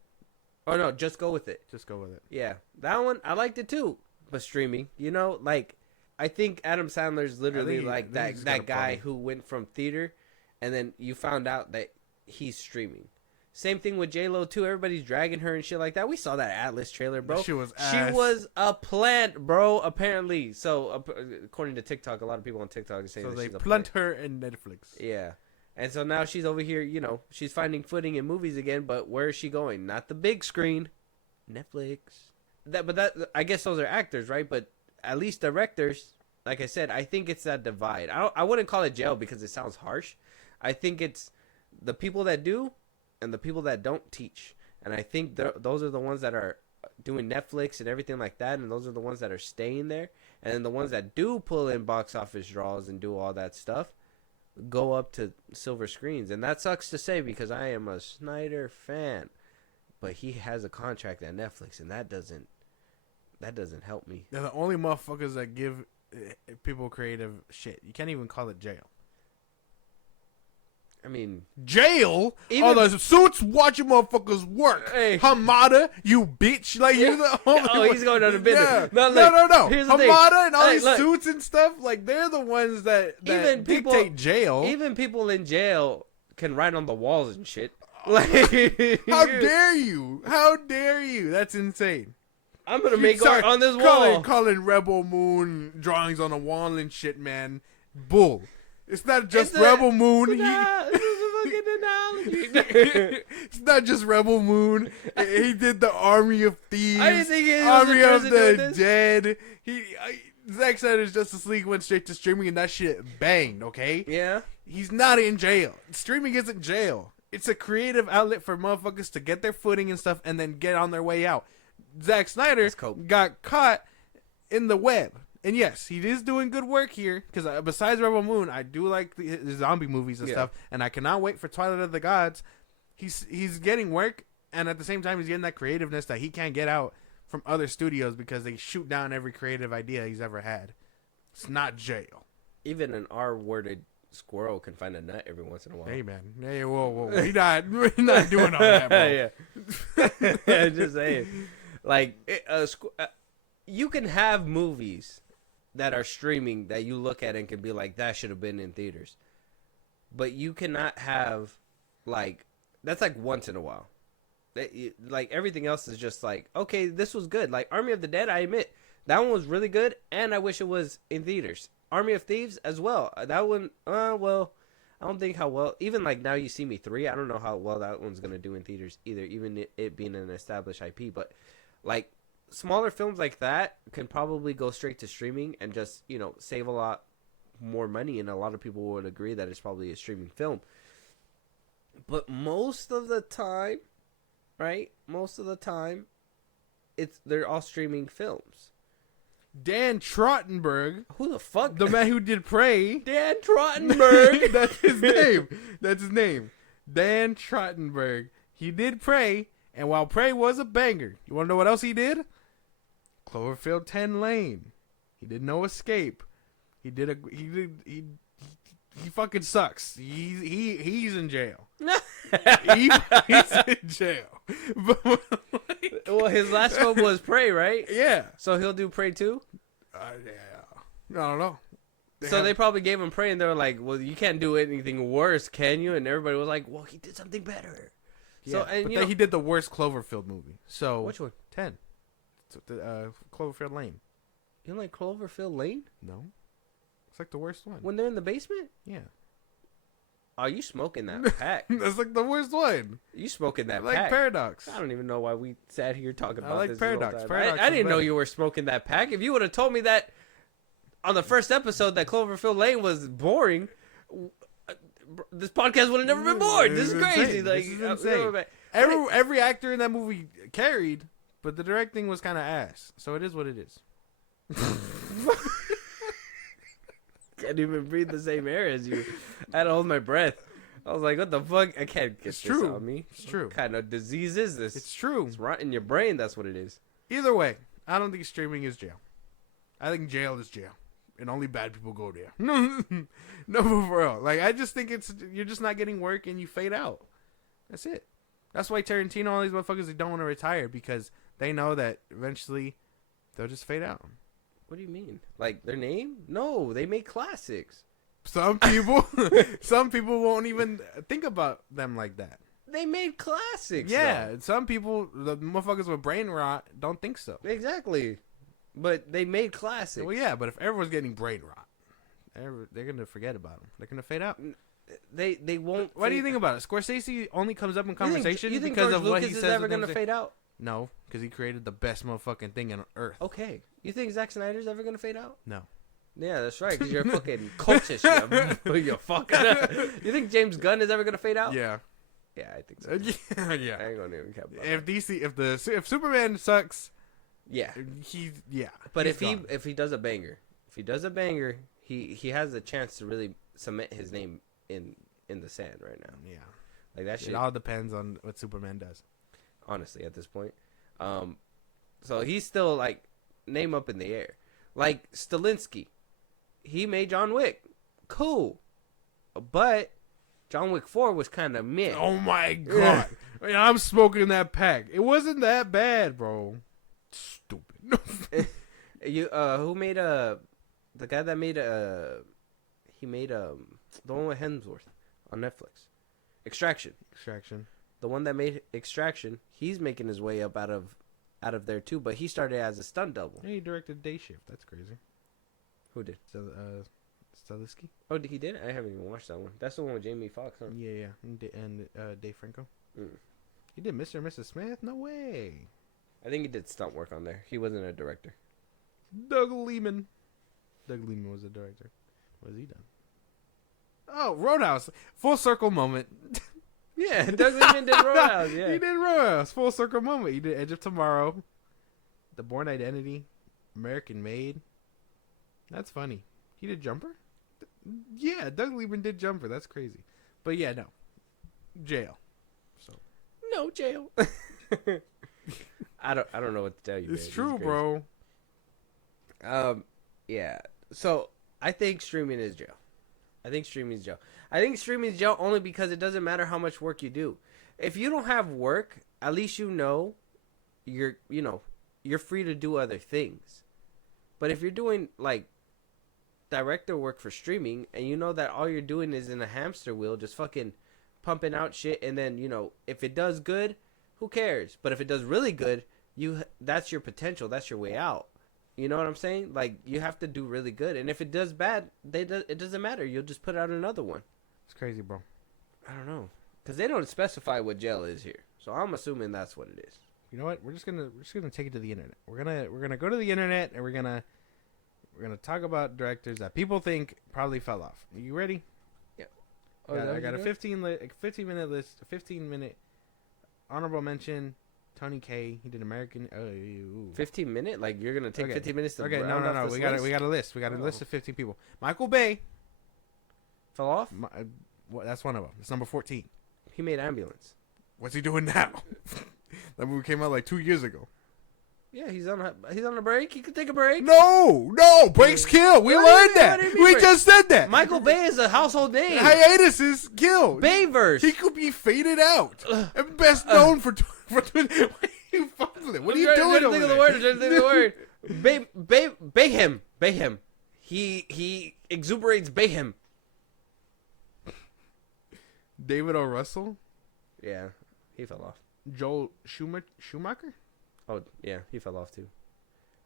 Oh no, Just Go With It. Just go with it. Yeah, that one I liked it too. But streaming, you know, like I think Adam Sandler's literally like that guy who went from theater, and then you found out that he's streaming. Same thing with J-Lo too. Everybody's dragging her and shit like that. We saw that Atlas trailer, bro. She was a plant, bro. Apparently, so according to TikTok, a lot of people on TikTok are saying so that they she's a plant her in Netflix. Yeah, and so now she's over here. You know, she's finding footing in movies again. But where is she going? Not the big screen, Netflix. But I guess those are actors, right? But at least directors, like I said, I think it's that divide. I wouldn't call it jail because it sounds harsh. I think it's the people that do and the people that don't teach. And I think those are the ones that are doing Netflix and everything like that, and those are the ones that are staying there. And then the ones that do pull in box office draws and do all that stuff go up to silver screens. And that sucks to say because I am a Snyder fan. But he has a contract at Netflix, and that doesn't help me. They're the only motherfuckers that give people creative shit. You can't even call it jail. I mean, jail? All the suits watching motherfuckers work. Hey. Hamada, you bitch. Like, you're the only oh, he's going on a business. Yeah. No. Here's Hamada and all these suits and stuff, like, they're the ones that even dictate jail. Even people in jail can write on the walls and shit. Like, how dare you? How dare you? That's insane. I'm going to make art on this wall. Calling Rebel Moon drawings on a wall and shit, man. Bull. It's not just Rebel Moon. This is a fucking analogy. It's not just Rebel Moon. He did the Army of Thieves. I didn't think it was Army a of person doing the this. Dead. Zack Snyder's Justice League went straight to streaming, and that shit banged. Okay. Yeah. He's not in jail. Streaming isn't jail. It's a creative outlet for motherfuckers to get their footing and stuff, and then get on their way out. Zack Snyder got caught in the web. And yes, he is doing good work here, because besides Rebel Moon, I do like the zombie movies and stuff, and I cannot wait for Twilight of the Gods. He's getting work, and at the same time, he's getting that creativeness that he can't get out from other studios because they shoot down every creative idea he's ever had. It's not jail. Even an R-worded squirrel can find a nut every once in a while. Hey, man. Hey, whoa. We're not doing all that, bro. Yeah. Just saying. Like, you can have movies that are streaming that you look at and can be like, that should have been in theaters. But you cannot have, like, that's like once in a while. Like, everything else is just like, okay, this was good. Like, Army of the Dead, I admit, that one was really good, and I wish it was in theaters. Army of Thieves as well. That one, well, I don't think how well, even like Now You See Me 3, I don't know how well that one's going to do in theaters either, even it being an established IP. But, like, smaller films like that can probably go straight to streaming and just, save a lot more money, and a lot of people would agree that it's probably a streaming film. But most of the time, right? Most of the time, they're all streaming films. Dan Trachtenberg. Who the fuck? The man who did Prey. Dan Trachtenberg. That's his name. That's his name. Dan Trachtenberg. He did Prey, and while Prey was a banger, you want to know what else he did? Cloverfield 10 Lane. He did No Escape. He fucking sucks. He's in jail. He's in jail. Well, his last film was Prey, right? Yeah. So he'll do Prey 2? Yeah. I don't know. They probably gave him Prey, and they were like, well, you can't do anything worse, can you? And everybody was like, well, he did something better. Yeah, but then he did the worst Cloverfield movie. So which one? 10. Cloverfield Lane. You don't like Cloverfield Lane? No. It's like the worst one. When they're in the basement? Yeah. Oh, you smoking that pack. That's like the worst one. You smoking that like pack. Paradox. I don't even know why we sat here talking about like this. Paradox. I didn't know you were smoking that pack. If you would have told me that on the first episode that Cloverfield Lane was boring, this podcast would have never been bored. This is crazy. Like, this is insane. Every actor in that movie carried, but the directing was kind of ass. So it is what it is. Can't even breathe the same air as you. I had to hold my breath. I was like, what the fuck? I can't get this on me. It's true. What kind of disease is this? It's true. It's rotting your brain. That's what it is. Either way, I don't think streaming is jail. I think jail is jail. And only bad people go there. No, for real. Like, I just think you're just not getting work and you fade out. That's it. That's why Tarantino, all these motherfuckers, they don't want to retire, because they know that eventually they'll just fade out. What do you mean? Like, their name? No, they make classics. Some people won't even think about them like that. They made classics. Yeah, though. Some people, the motherfuckers with brain rot, don't think so. Exactly. But they made classics. Well, yeah, but if everyone's getting brain rot, they're going to forget about them. They're going to fade out. They won't. What do you think about it? Scorsese only comes up in conversation you think because George of Lucas what he says. Is ever going to fade out? No, because he created the best motherfucking thing on earth. Okay. You think Zack Snyder's ever going to fade out? No. Yeah, that's right, because you're a fucking cultist. You fucking. You think James Gunn is ever going to fade out? Yeah. Yeah, I think so. Yeah. I ain't going to even care about if Superman sucks, yeah. But if he does a banger, he has a chance to really cement his name in the sand right now. Yeah. Like that shit. It all depends on what Superman does. Honestly, at this point. So he's still like name up in the air. Like Stilinski, he made John Wick. Cool. But John Wick 4 was kind of meh. Oh my god. I'm smoking that pack. It wasn't that bad, bro. Stupid. Who made the guy that made he made the one with Hemsworth on Netflix. Extraction. The one that made Extraction, he's making his way up out of there too, but he started as a stunt double. Yeah, he directed Day Shift. That's crazy. Who did? So, Stylisky. Oh, he did? I haven't even watched that one. That's the one with Jamie Foxx, huh? Yeah, and Dave Franco. Mm. He did Mr. and Mrs. Smith. No way. I think he did stunt work on there. He wasn't a director. Doug Liman. Doug Liman was the director. What has he done? Oh, Roadhouse. Full circle moment. Yeah, Doug Liman did Roadhouse, yeah. He did Roadhouse. Full circle moment. He did Edge of Tomorrow. The Bourne Identity. American Made. That's funny. He did Jumper? Yeah, Doug Liman did Jumper. That's crazy. But yeah, no. Jail. So no jail. I don't know what to tell you. It's man. true, bro. Yeah. So I think streaming is jail. I think streaming is jail only because it doesn't matter how much work you do. If you don't have work, at least you know you're free to do other things. But if you're doing like director work for streaming and you know that all you're doing is in a hamster wheel just fucking pumping out shit, and then if it does good, who cares? But if it does really good, that's your potential, that's your way out. You know what I'm saying? Like, you have to do really good, and if it does bad, it doesn't matter. You'll just put out another one. It's crazy, bro. I don't know, because they don't specify what jail is here, so I'm assuming that's what it is. You know what? We're just gonna take it to the internet. We're gonna go to the internet and we're gonna talk about directors that people think probably fell off. Are you ready? Yeah. I got a 15 minute list. A 15-minute honorable mention. Tony Kaye. He did American. 15 minute? Like, you're gonna take 15 minutes to Okay, no. We got a list. We got a list of 15 people. Michael Bay fell off. That's one of them. It's number 14. He made Ambulance. What's he doing now? That movie came out like 2 years ago. Yeah, he's on a break. He could take a break. No, breaks kill. We learned that. We just said that. Michael Bay is a household name. Hiatuses kill. Bayverse. He could be faded out. And best known for what are you fumbling? What are you doing over there? I'm trying to think of the word. Bayhem. He exuberates Bayhem. David O. Russell. Yeah, he fell off. Joel Schumacher. Oh, yeah, he fell off too.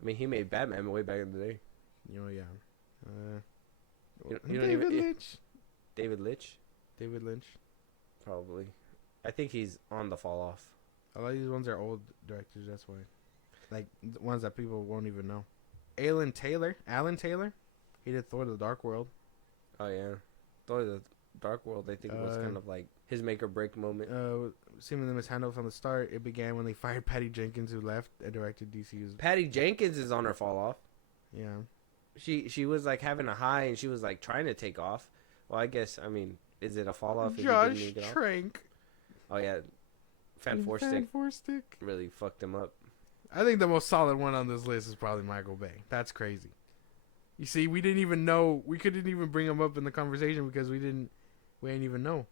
I mean, he made Batman way back in the day. Oh, yeah. David Lynch. David Lynch. Probably. I think he's on the fall off. A lot of these ones are old directors, that's why. Like, the ones that people won't even know. Alan Taylor. He did Thor the Dark World. Oh, yeah. Thor the Dark World, I think, was kind of like his make or break moment. Seemingly mishandled from the start. It began when they fired Patty Jenkins, who left and directed DC's. Patty Jenkins is on her fall off. Yeah. She was like having a high and she was like trying to take off. Well, I guess, I mean, is it a fall off? Josh Trank. Oh, yeah. Fan Four Stick really fucked him up. I think the most solid one on this list is probably Michael Bay. That's crazy. You see, we didn't even know. We couldn't even bring him up in the conversation because we didn't even know.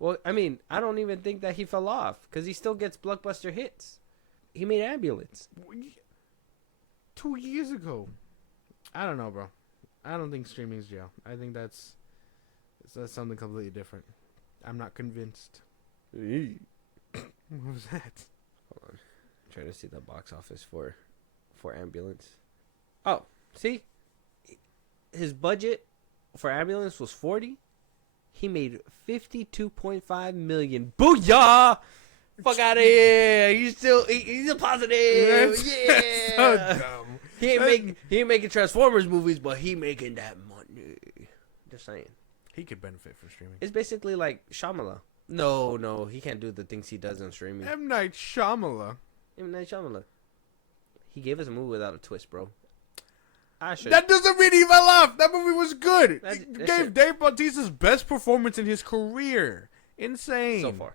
Well, I mean, I don't even think that he fell off because he still gets blockbuster hits. He made Ambulance 2 years ago. I don't know, bro. I don't think streaming is jail. I think that's something completely different. I'm not convinced. What was that? Hold on. I'm trying to see the box office for Ambulance. Oh, see? His budget for Ambulance was 40. He made 52.5 million. Booyah! Fuck out of here! He's a positive. Yeah. So dumb. He ain't making Transformers movies, but he making that money. Just saying. He could benefit from streaming. It's basically like Shyamalan. No, he can't do the things he does on streaming. M. Night Shyamalan. He gave us a movie without a twist, bro. That doesn't mean he fell off. That movie was good. It gave Dave Bautista's best performance in his career. Insane. So far.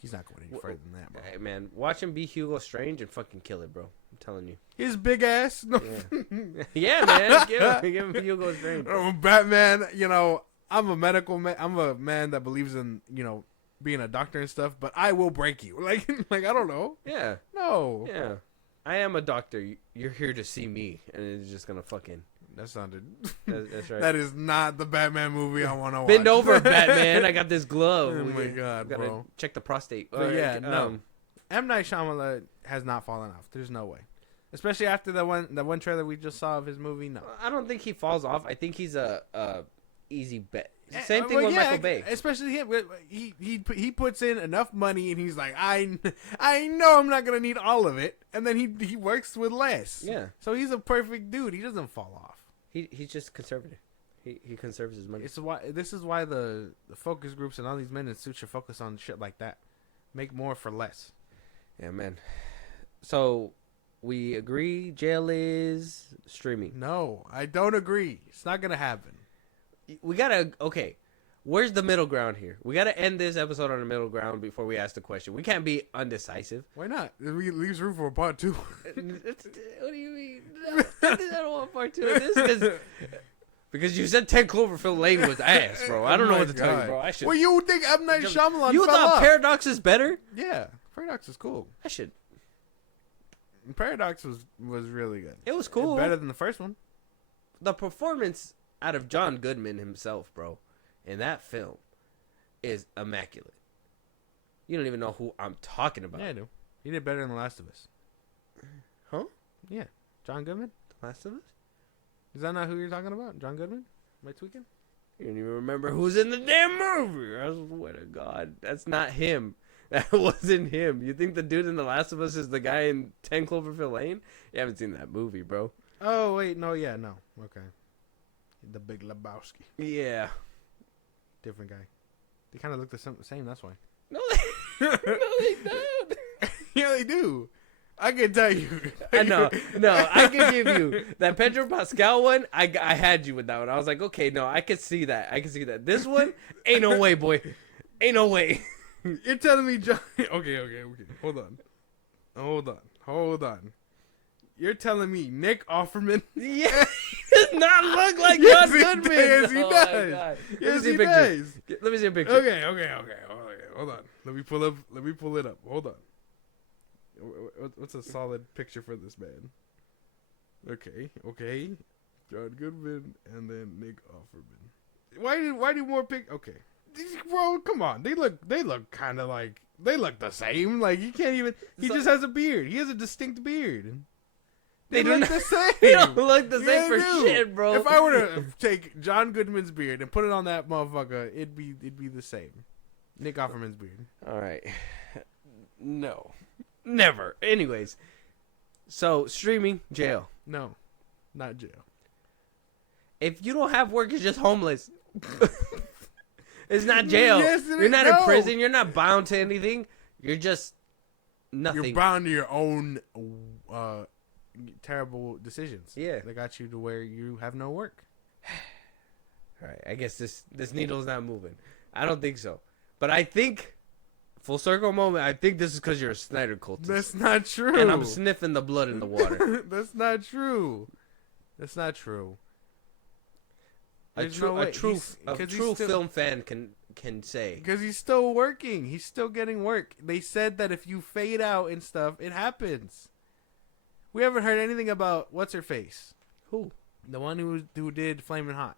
He's not going any further than that, bro. Hey, man, watch him be Hugo Strange and fucking kill it, bro. I'm telling you. His big ass. No. Yeah. Yeah, man. Give him Hugo Strange. Batman, I'm a medical man. I'm a man that believes in, being a doctor and stuff, but I will break you. Like I don't know. Yeah. No. Yeah. I am a doctor. You're here to see me, and it's just gonna fucking. That sounded. That's right. That is not the Batman movie I want to watch. Bend over, Batman. I got this glove. Oh my god, bro. Check the prostate. But no. M. Night Shyamalan has not fallen off. There's no way. Especially after that one trailer we just saw of his movie. No, I don't think he falls off. I think he's a easy bet. Same thing with Michael Bay. Especially him. He puts in enough money and he's like, I know I'm not gonna need all of it, and then he works with less. Yeah. So he's a perfect dude. He doesn't fall off. He's just conservative. He conserves his money. This is why the focus groups and all these men in suits should focus on shit like that. Make more for less. Yeah, man. So we agree jail is streaming. No, I don't agree. It's not gonna happen. We gotta where's the middle ground here? We gotta end this episode on the middle ground before we ask the question. We can't be undecisive. Why not? It leaves room for a part 2. What do you mean? I don't want part 2 of this because you said 10 Cloverfield Lane was ass, bro. I don't know what to tell you, bro. I should. Well, you think M. Night Shyamalan You fell thought off. Paradox is better? Yeah, Paradox is cool. I should. Paradox was really good. It was cool. Better than the first one. The performance out of John Goodman himself, bro, in that film is immaculate. You don't even know who I'm talking about. Yeah, I do. He did better than The Last of Us. Huh? Yeah. John Goodman? The Last of Us? Is that not who you're talking about? John Goodman? Am I tweaking? You don't even remember who's in the damn movie. I swear to God. That's not him. That wasn't him. You think the dude in The Last of Us is the guy in 10 Cloverfield Lane? You haven't seen that movie, bro. Oh, wait. No, yeah, no. Okay. The Big Lebowski. Yeah. Different guy. They kind of look the same, that's why. No, no, they don't. Yeah, they do. I can tell you. I know. No, I can give you that Pedro Pascal one. I had you with that one. I was like, okay, no, I could see that. This one, ain't no way, boy. Ain't no way. You're telling me John... Okay. Hold on. You're telling me Nick Offerman... Yeah, he does not look like yes, John Goodman. Yes, he does. Yes, he does. Let me see a picture. Okay. Hold on. Let me pull it up. Hold on. What's a solid picture for this man? Okay. John Goodman and then Nick Offerman. Why do more pick? Okay, bro, come on. They look kind of like they look the same. Like you can't even. He just has a beard. He has a distinct beard. They look the same. They don't look the same for shit, bro. If I were to take John Goodman's beard and put it on that motherfucker, it'd be the same. Nick Offerman's beard. All right. No. Never. Anyways, so streaming, jail. No, not jail. If you don't have work, you're just homeless. It's not jail. Yes, you're not in prison. You're not bound to anything. You're just nothing. You're bound to your own terrible decisions. Yeah. That got you to where you have no work. All right. I guess this needle's not moving. I don't think so. But I think... Full circle moment. I think this is because you're a Snyder cultist. That's not true. And I'm sniffing the blood in the water. That's not true. A true film fan can say. Because he's still working. He's still getting work. They said that if you fade out and stuff, it happens. We haven't heard anything about what's her face. Who? The one who did Flamin' Hot.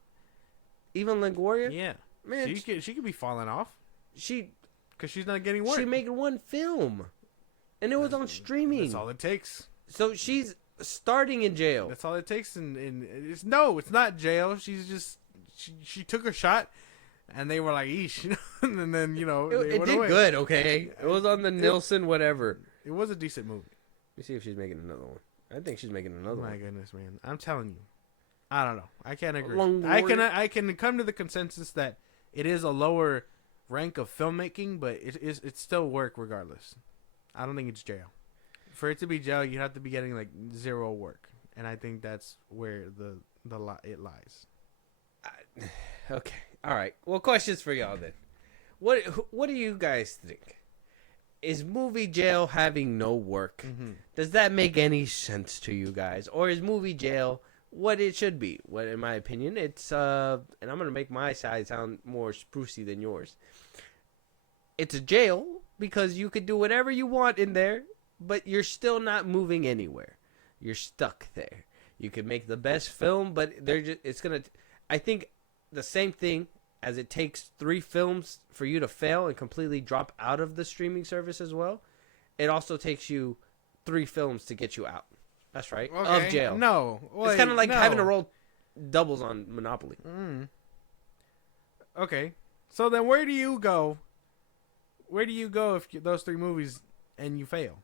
Even Longoria? Yeah. Man, she could be falling off. Because she's not getting work. She made one film. And it was on streaming. That's all it takes. So she's starting in jail. That's all it takes. It's not jail. She's just... She took a shot. And they were like, eesh. And then, it did away. Good, okay? It was on the Nielsen whatever. It was a decent movie. Let me see if she's making another one. I think she's making another one. My goodness, man. I'm telling you. I don't know. I can't agree. Longoria. I can come to the consensus that it is a lower... rank of filmmaking, but it's still work regardless. I don't think it's jail. For it to be jail, you have to be getting like zero work, and I think that's where it lies. Okay, all right. Well, questions for y'all then. What do you guys think? Is movie jail having no work? Mm-hmm. Does that make any sense to you guys, or is movie jail what it should be? What, in my opinion, it's and I'm gonna make my side sound more sprucey than yours. It's a jail because you could do whatever you want in there, but you're still not moving anywhere. You're stuck there. You could make the best film, but I think the same thing as it takes 3 films for you to fail and completely drop out of the streaming service as well. It also takes you 3 films to get you out. That's right. Okay. Of jail. No. It's kind of like having to no. roll doubles on Monopoly. Okay. So then where do you go? Where do you go if those 3 movies and you fail?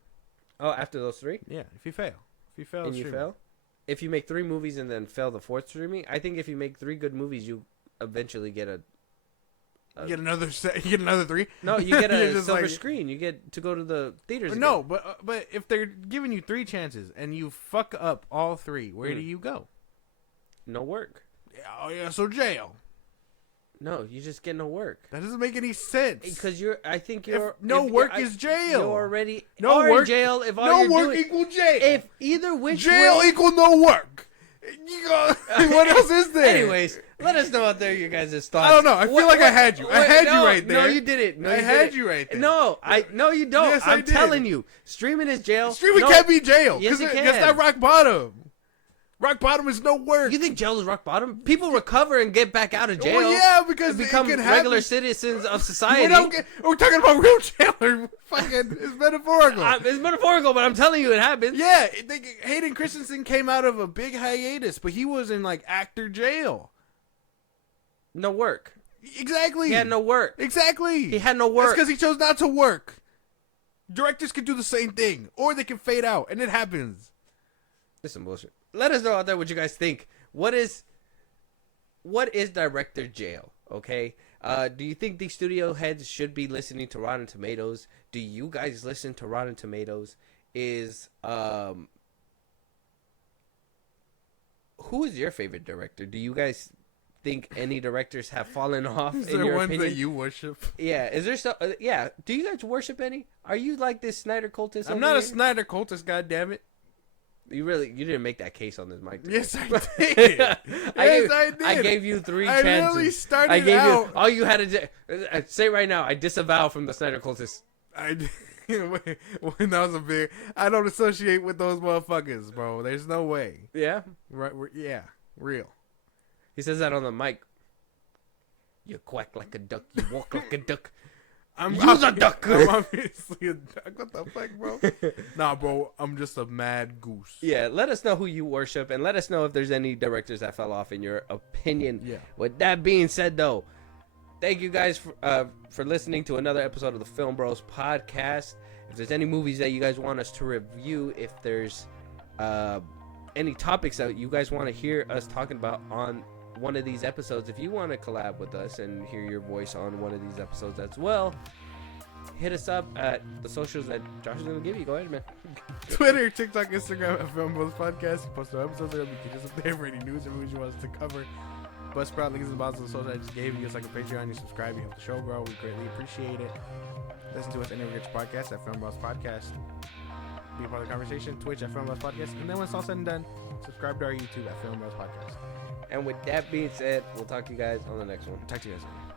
Oh, after those 3? Yeah, if you fail. If you fail And you streaming. fail? If you make 3 movies and then fail the 4th streaming, I think if you make 3 good movies, you eventually get a... You get another set. You get another 3. No, you get You're a just silver like- screen. You get to go to the theaters again. No, but if they're giving you 3 chances and you fuck up all 3, where do you go? No work. Oh yeah, so jail. No, you just get no work. That doesn't make any sense. Because work is jail. You're already No are work- in jail if all no you're work doing, equal jail. If either which jail way, equal no work. You go, what else is there? Anyways, let us know out there your guys' thoughts. I don't know. I feel like I had you. I had you right there. No, you didn't. No, I you had didn't. you right there. No, you don't. Yes, I I'm did. telling you, streaming is jail. Streaming No, can't be jail. Yes, it can. That's not rock bottom. Rock bottom is no work. You think jail is rock bottom? People recover and get back out of jail. Well, yeah, because and become it can regular happen. citizens of society. We're talking about real jail. Or fucking, it's metaphorical. It's metaphorical, but I'm telling you, it happens. Yeah, Hayden Christensen came out of a big hiatus, but he was in like actor jail. No work. Exactly. He had no work. Exactly. He had no work. That's because he chose not to work. Directors can do the same thing, or they can fade out, and it happens. This is some bullshit. Let us know out there what you guys think. What is director jail? Okay. Do you think these studio heads should be listening to Rotten Tomatoes? Do you guys listen to Rotten Tomatoes? Who is your favorite director? Do you guys think any directors have fallen off Is in there your ones opinion? that you worship? Yeah. Is there so? Yeah. Do you guys worship any? Are you like this Snyder cultist? I'm over not a here? Snyder cultist, goddammit. You didn't make that case on this mic today. Yes, I did. I did. I gave you 3 I chances. really started I gave out. you all you had to say right now. I disavow from the Snyder cultists. I when that was a big. I don't associate with those motherfuckers, bro. There's no way. Yeah, Right? Yeah, real. he says that on the mic. You quack like a duck. You walk like a duck. I'm a duck. I'm obviously a duck. What the fuck, bro? Nah, bro. I'm just a mad goose. Yeah, let us know who you worship, and let us know if there's any directors that fell off in your opinion. Yeah. With that being said, though, thank you guys for listening to another episode of the Film Bros podcast. If there's any movies that you guys want us to review, if there's any topics that you guys want to hear us talking about on one of these episodes, if you want to collab with us and hear your voice on one of these episodes as well, hit us up at the socials that Josh is going to give you. Go ahead, man. Twitter, TikTok, Instagram at Film Bros Podcast. You post our episodes there. You can just up there for any news or movies you want us to cover. Buzzsprout links in the bottom of the social I just gave you. It's like a Patreon. You subscribe, you help the show grow. We greatly appreciate it. Listen to us anywhere you get your podcast at Film Bros Podcast. Be a part of the conversation. Twitch at Film Bros Podcast. And then when it's all said and done, subscribe to our YouTube at Film Bros Podcast. And with that being said, we'll talk to you guys on the next one. Talk to you guys later.